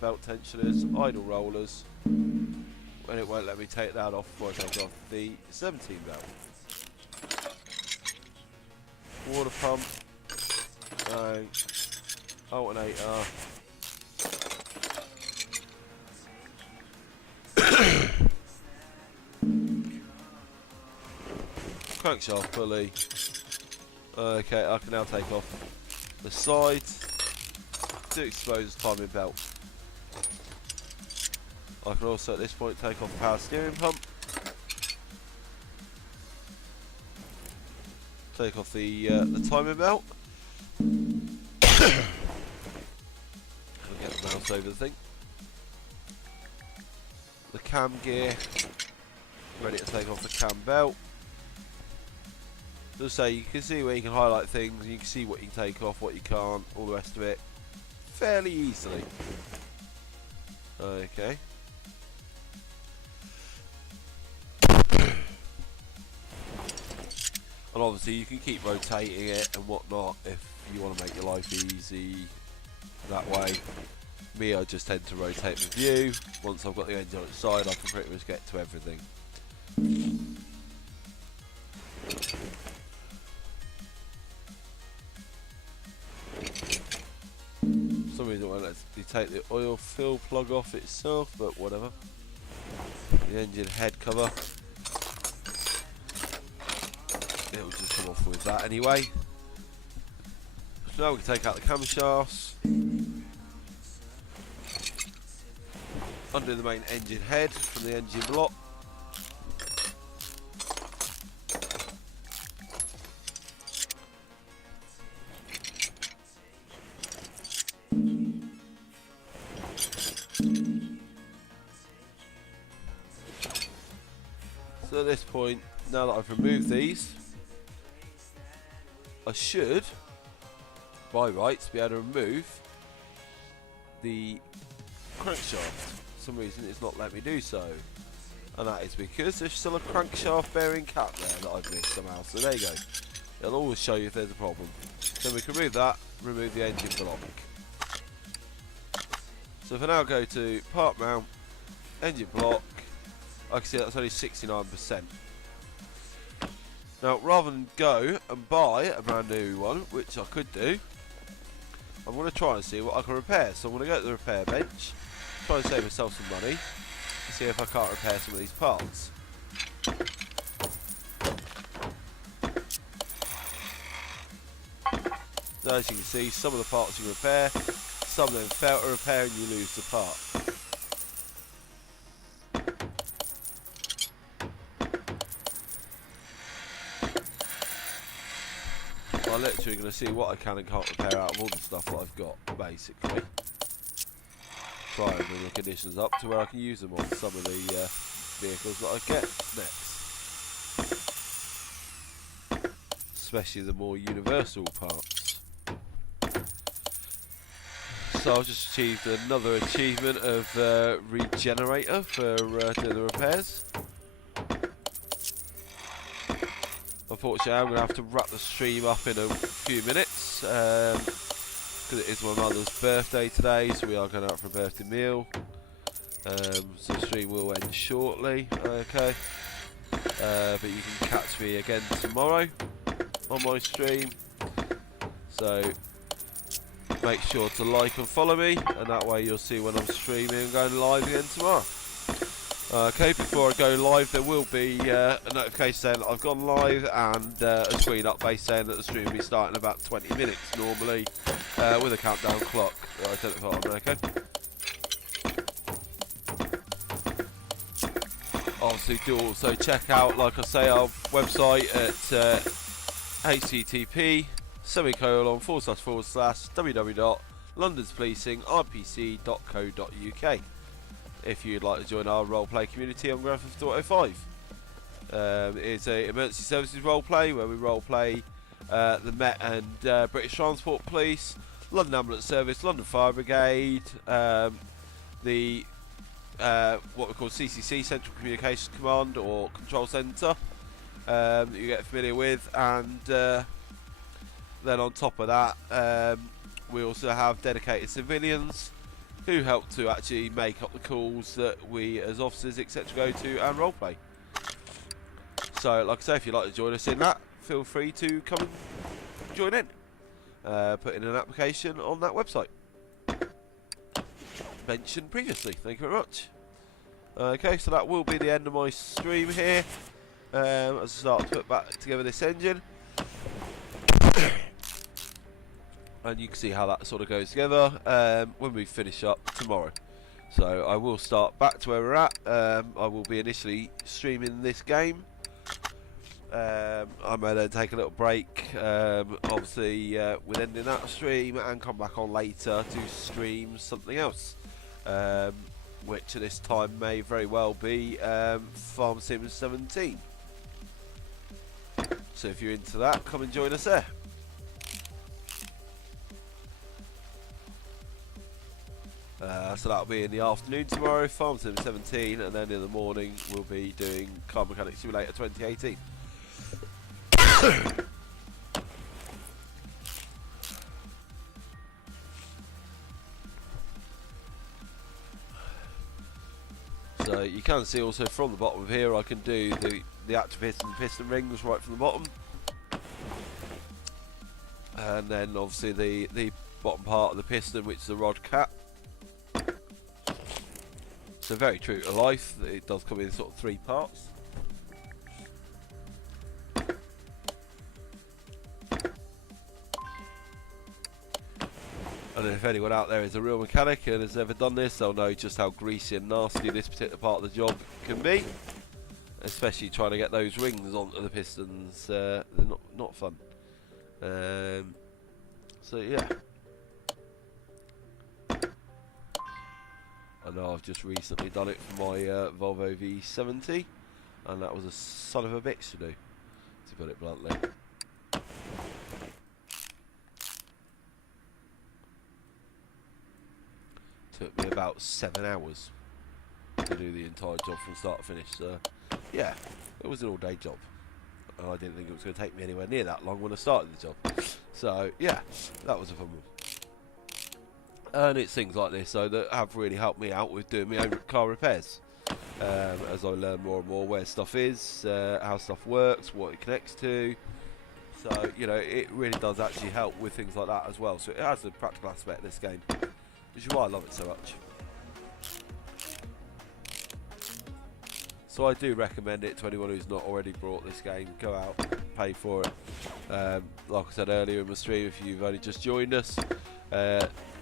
belt tensioners, idle rollers, and it won't let me take that off before I take off the 17 belt. Water pump, alternator. Crankshaft pulley. Okay, I can now take off the side to expose the timing belt. I can also at this point take off the power steering pump. Take off the timing belt. I'll get the mouse over the thing. The cam gear. Ready to take off the cam belt. Just say you can see where you can highlight things, you can see what you can take off, what you can't, all the rest of it fairly easily. Okay. And obviously you can keep rotating it and whatnot if you want to make your life easy that way. Me, I just tend to rotate the view. Once I've got the engine on its side, I can pretty much get to everything. For some reason it won't let you take the oil fill plug off itself, but whatever. The engine head cover. It'll just come off with that anyway. So now we can take out the camshafts, undo the main engine head from the engine block. So at this point, now that I've removed these, I should, by rights, be able to remove the crankshaft. For some reason it's not letting me do so. And that is because there's still a crankshaft bearing cap there that I've missed somehow. So there you go. It'll always show you if there's a problem. Then we can remove that, remove the engine block. So if I now go to part mount, engine block, I can see that's only 69%. Now, rather than go and buy a brand new one, which I could do, I'm going to try and see what I can repair. So I'm going to go to the repair bench, try and save myself some money, and see if I can't repair some of these parts. So as you can see, some of the parts you can repair, some of them fail to repair and you lose the part. I'm literally going to see what I can and can't repair out of all the stuff that I've got, basically. Try and bring the conditions up to where I can use them on some of the vehicles that I get next. Especially the more universal parts. So I've just achieved another achievement of Regenerator for doing the repairs. Unfortunately, I'm going to have to wrap the stream up in a few minutes because it is my mother's birthday today, so we are going out for a birthday meal. So the stream will end shortly, okay. But you can catch me again tomorrow on my stream. So make sure to like and follow me, and that way you'll see when I'm streaming and going live again tomorrow. Okay, before I go live, there will be a notification saying that I've gone live and a screen update saying that the stream will be starting in about 20 minutes normally with a countdown clock. I don't know if I'm okay. Obviously, do also check out, like I say, our website at http://www.londonspolicing.rpc.co.uk if you'd like to join our roleplay community on Grand Theft Auto 5. It's an emergency services roleplay where we roleplay the Met and British Transport Police, London Ambulance Service, London Fire Brigade, the what we call CCC, Central Communications Command or Control Centre, that you get familiar with, and then on top of that we also have dedicated civilians who help to actually make up the calls that we as officers etc go to and roleplay. So like I say, if you'd like to join us in that, feel free to come and join in. Put in an application on that website mentioned previously. Thank you very much. Okay, so that will be the end of my stream here as I start to put back together this engine. And you can see how that sort of goes together when we finish up tomorrow. So I will start back to where we're at. I will be initially streaming this game. I may then take a little break, obviously with ending that stream, and come back on later to stream something else, which at this time may very well be Farm Sim 17. So if you're into that, come and join us there. So that'll be in the afternoon tomorrow, Farm Sim 17, and then in the morning we'll be doing Car Mechanic Simulator 2018. So you can see also from the bottom of here I can do the active piston rings right from the bottom, and then obviously the bottom part of the piston, which is the rod cap. So very true to life, it does come in sort of 3 parts. And if anyone out there is a real mechanic and has ever done this, they'll know just how greasy and nasty this particular part of the job can be. Especially trying to get those rings onto the pistons. They're not fun. So yeah. I know I've just recently done it for my Volvo V70, and that was a son of a bitch to do, to put it bluntly. Took me about 7 hours to do the entire job from start to finish. So yeah, it was an all-day job, and I didn't think it was going to take me anywhere near that long when I started the job. So yeah, that was a fun one. And it's things like this though that have really helped me out with doing my own car repairs. As I learn more and more where stuff is, how stuff works, what it connects to. So, you know, it really does actually help with things like that as well. So it has a practical aspect of this game, which is why I love it so much. So I do recommend it to anyone who's not already bought this game. Go out, pay for it. Like I said earlier in my stream, if you've only just joined us,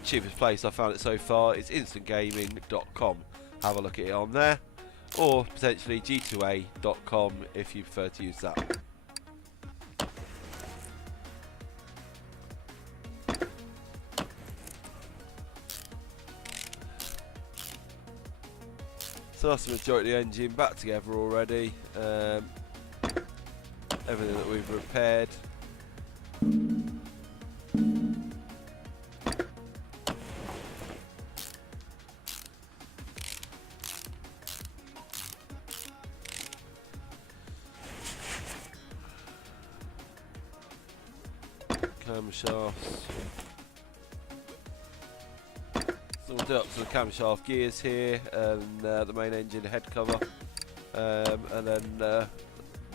cheapest place I found it so far is instantgaming.com. Have a look at it on there, or potentially g2a.com if you prefer to use that. So that's the majority of the engine back together already. Everything that we've repaired. Camshafts. So we'll do up to the camshaft gears here and the main engine head cover, and then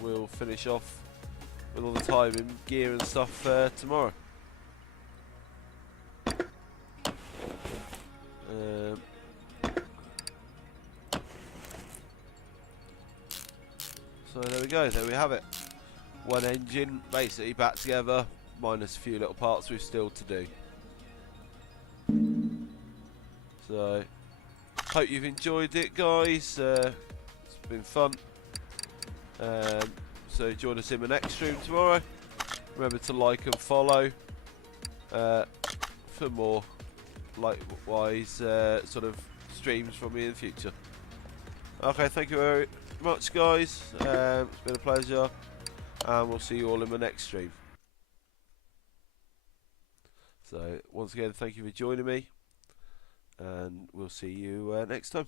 we'll finish off with all the timing, gear and stuff tomorrow. So there we go, there we have it. One engine basically back together, minus a few little parts we've still to do. So, hope you've enjoyed it, guys. It's been fun. So join us in the next stream tomorrow. Remember to like and follow for more likewise sort of streams from me in the future. Okay, thank you very much, guys. It's been a pleasure, and we'll see you all in the next stream. So once again, thank you for joining me, and we'll see you next time.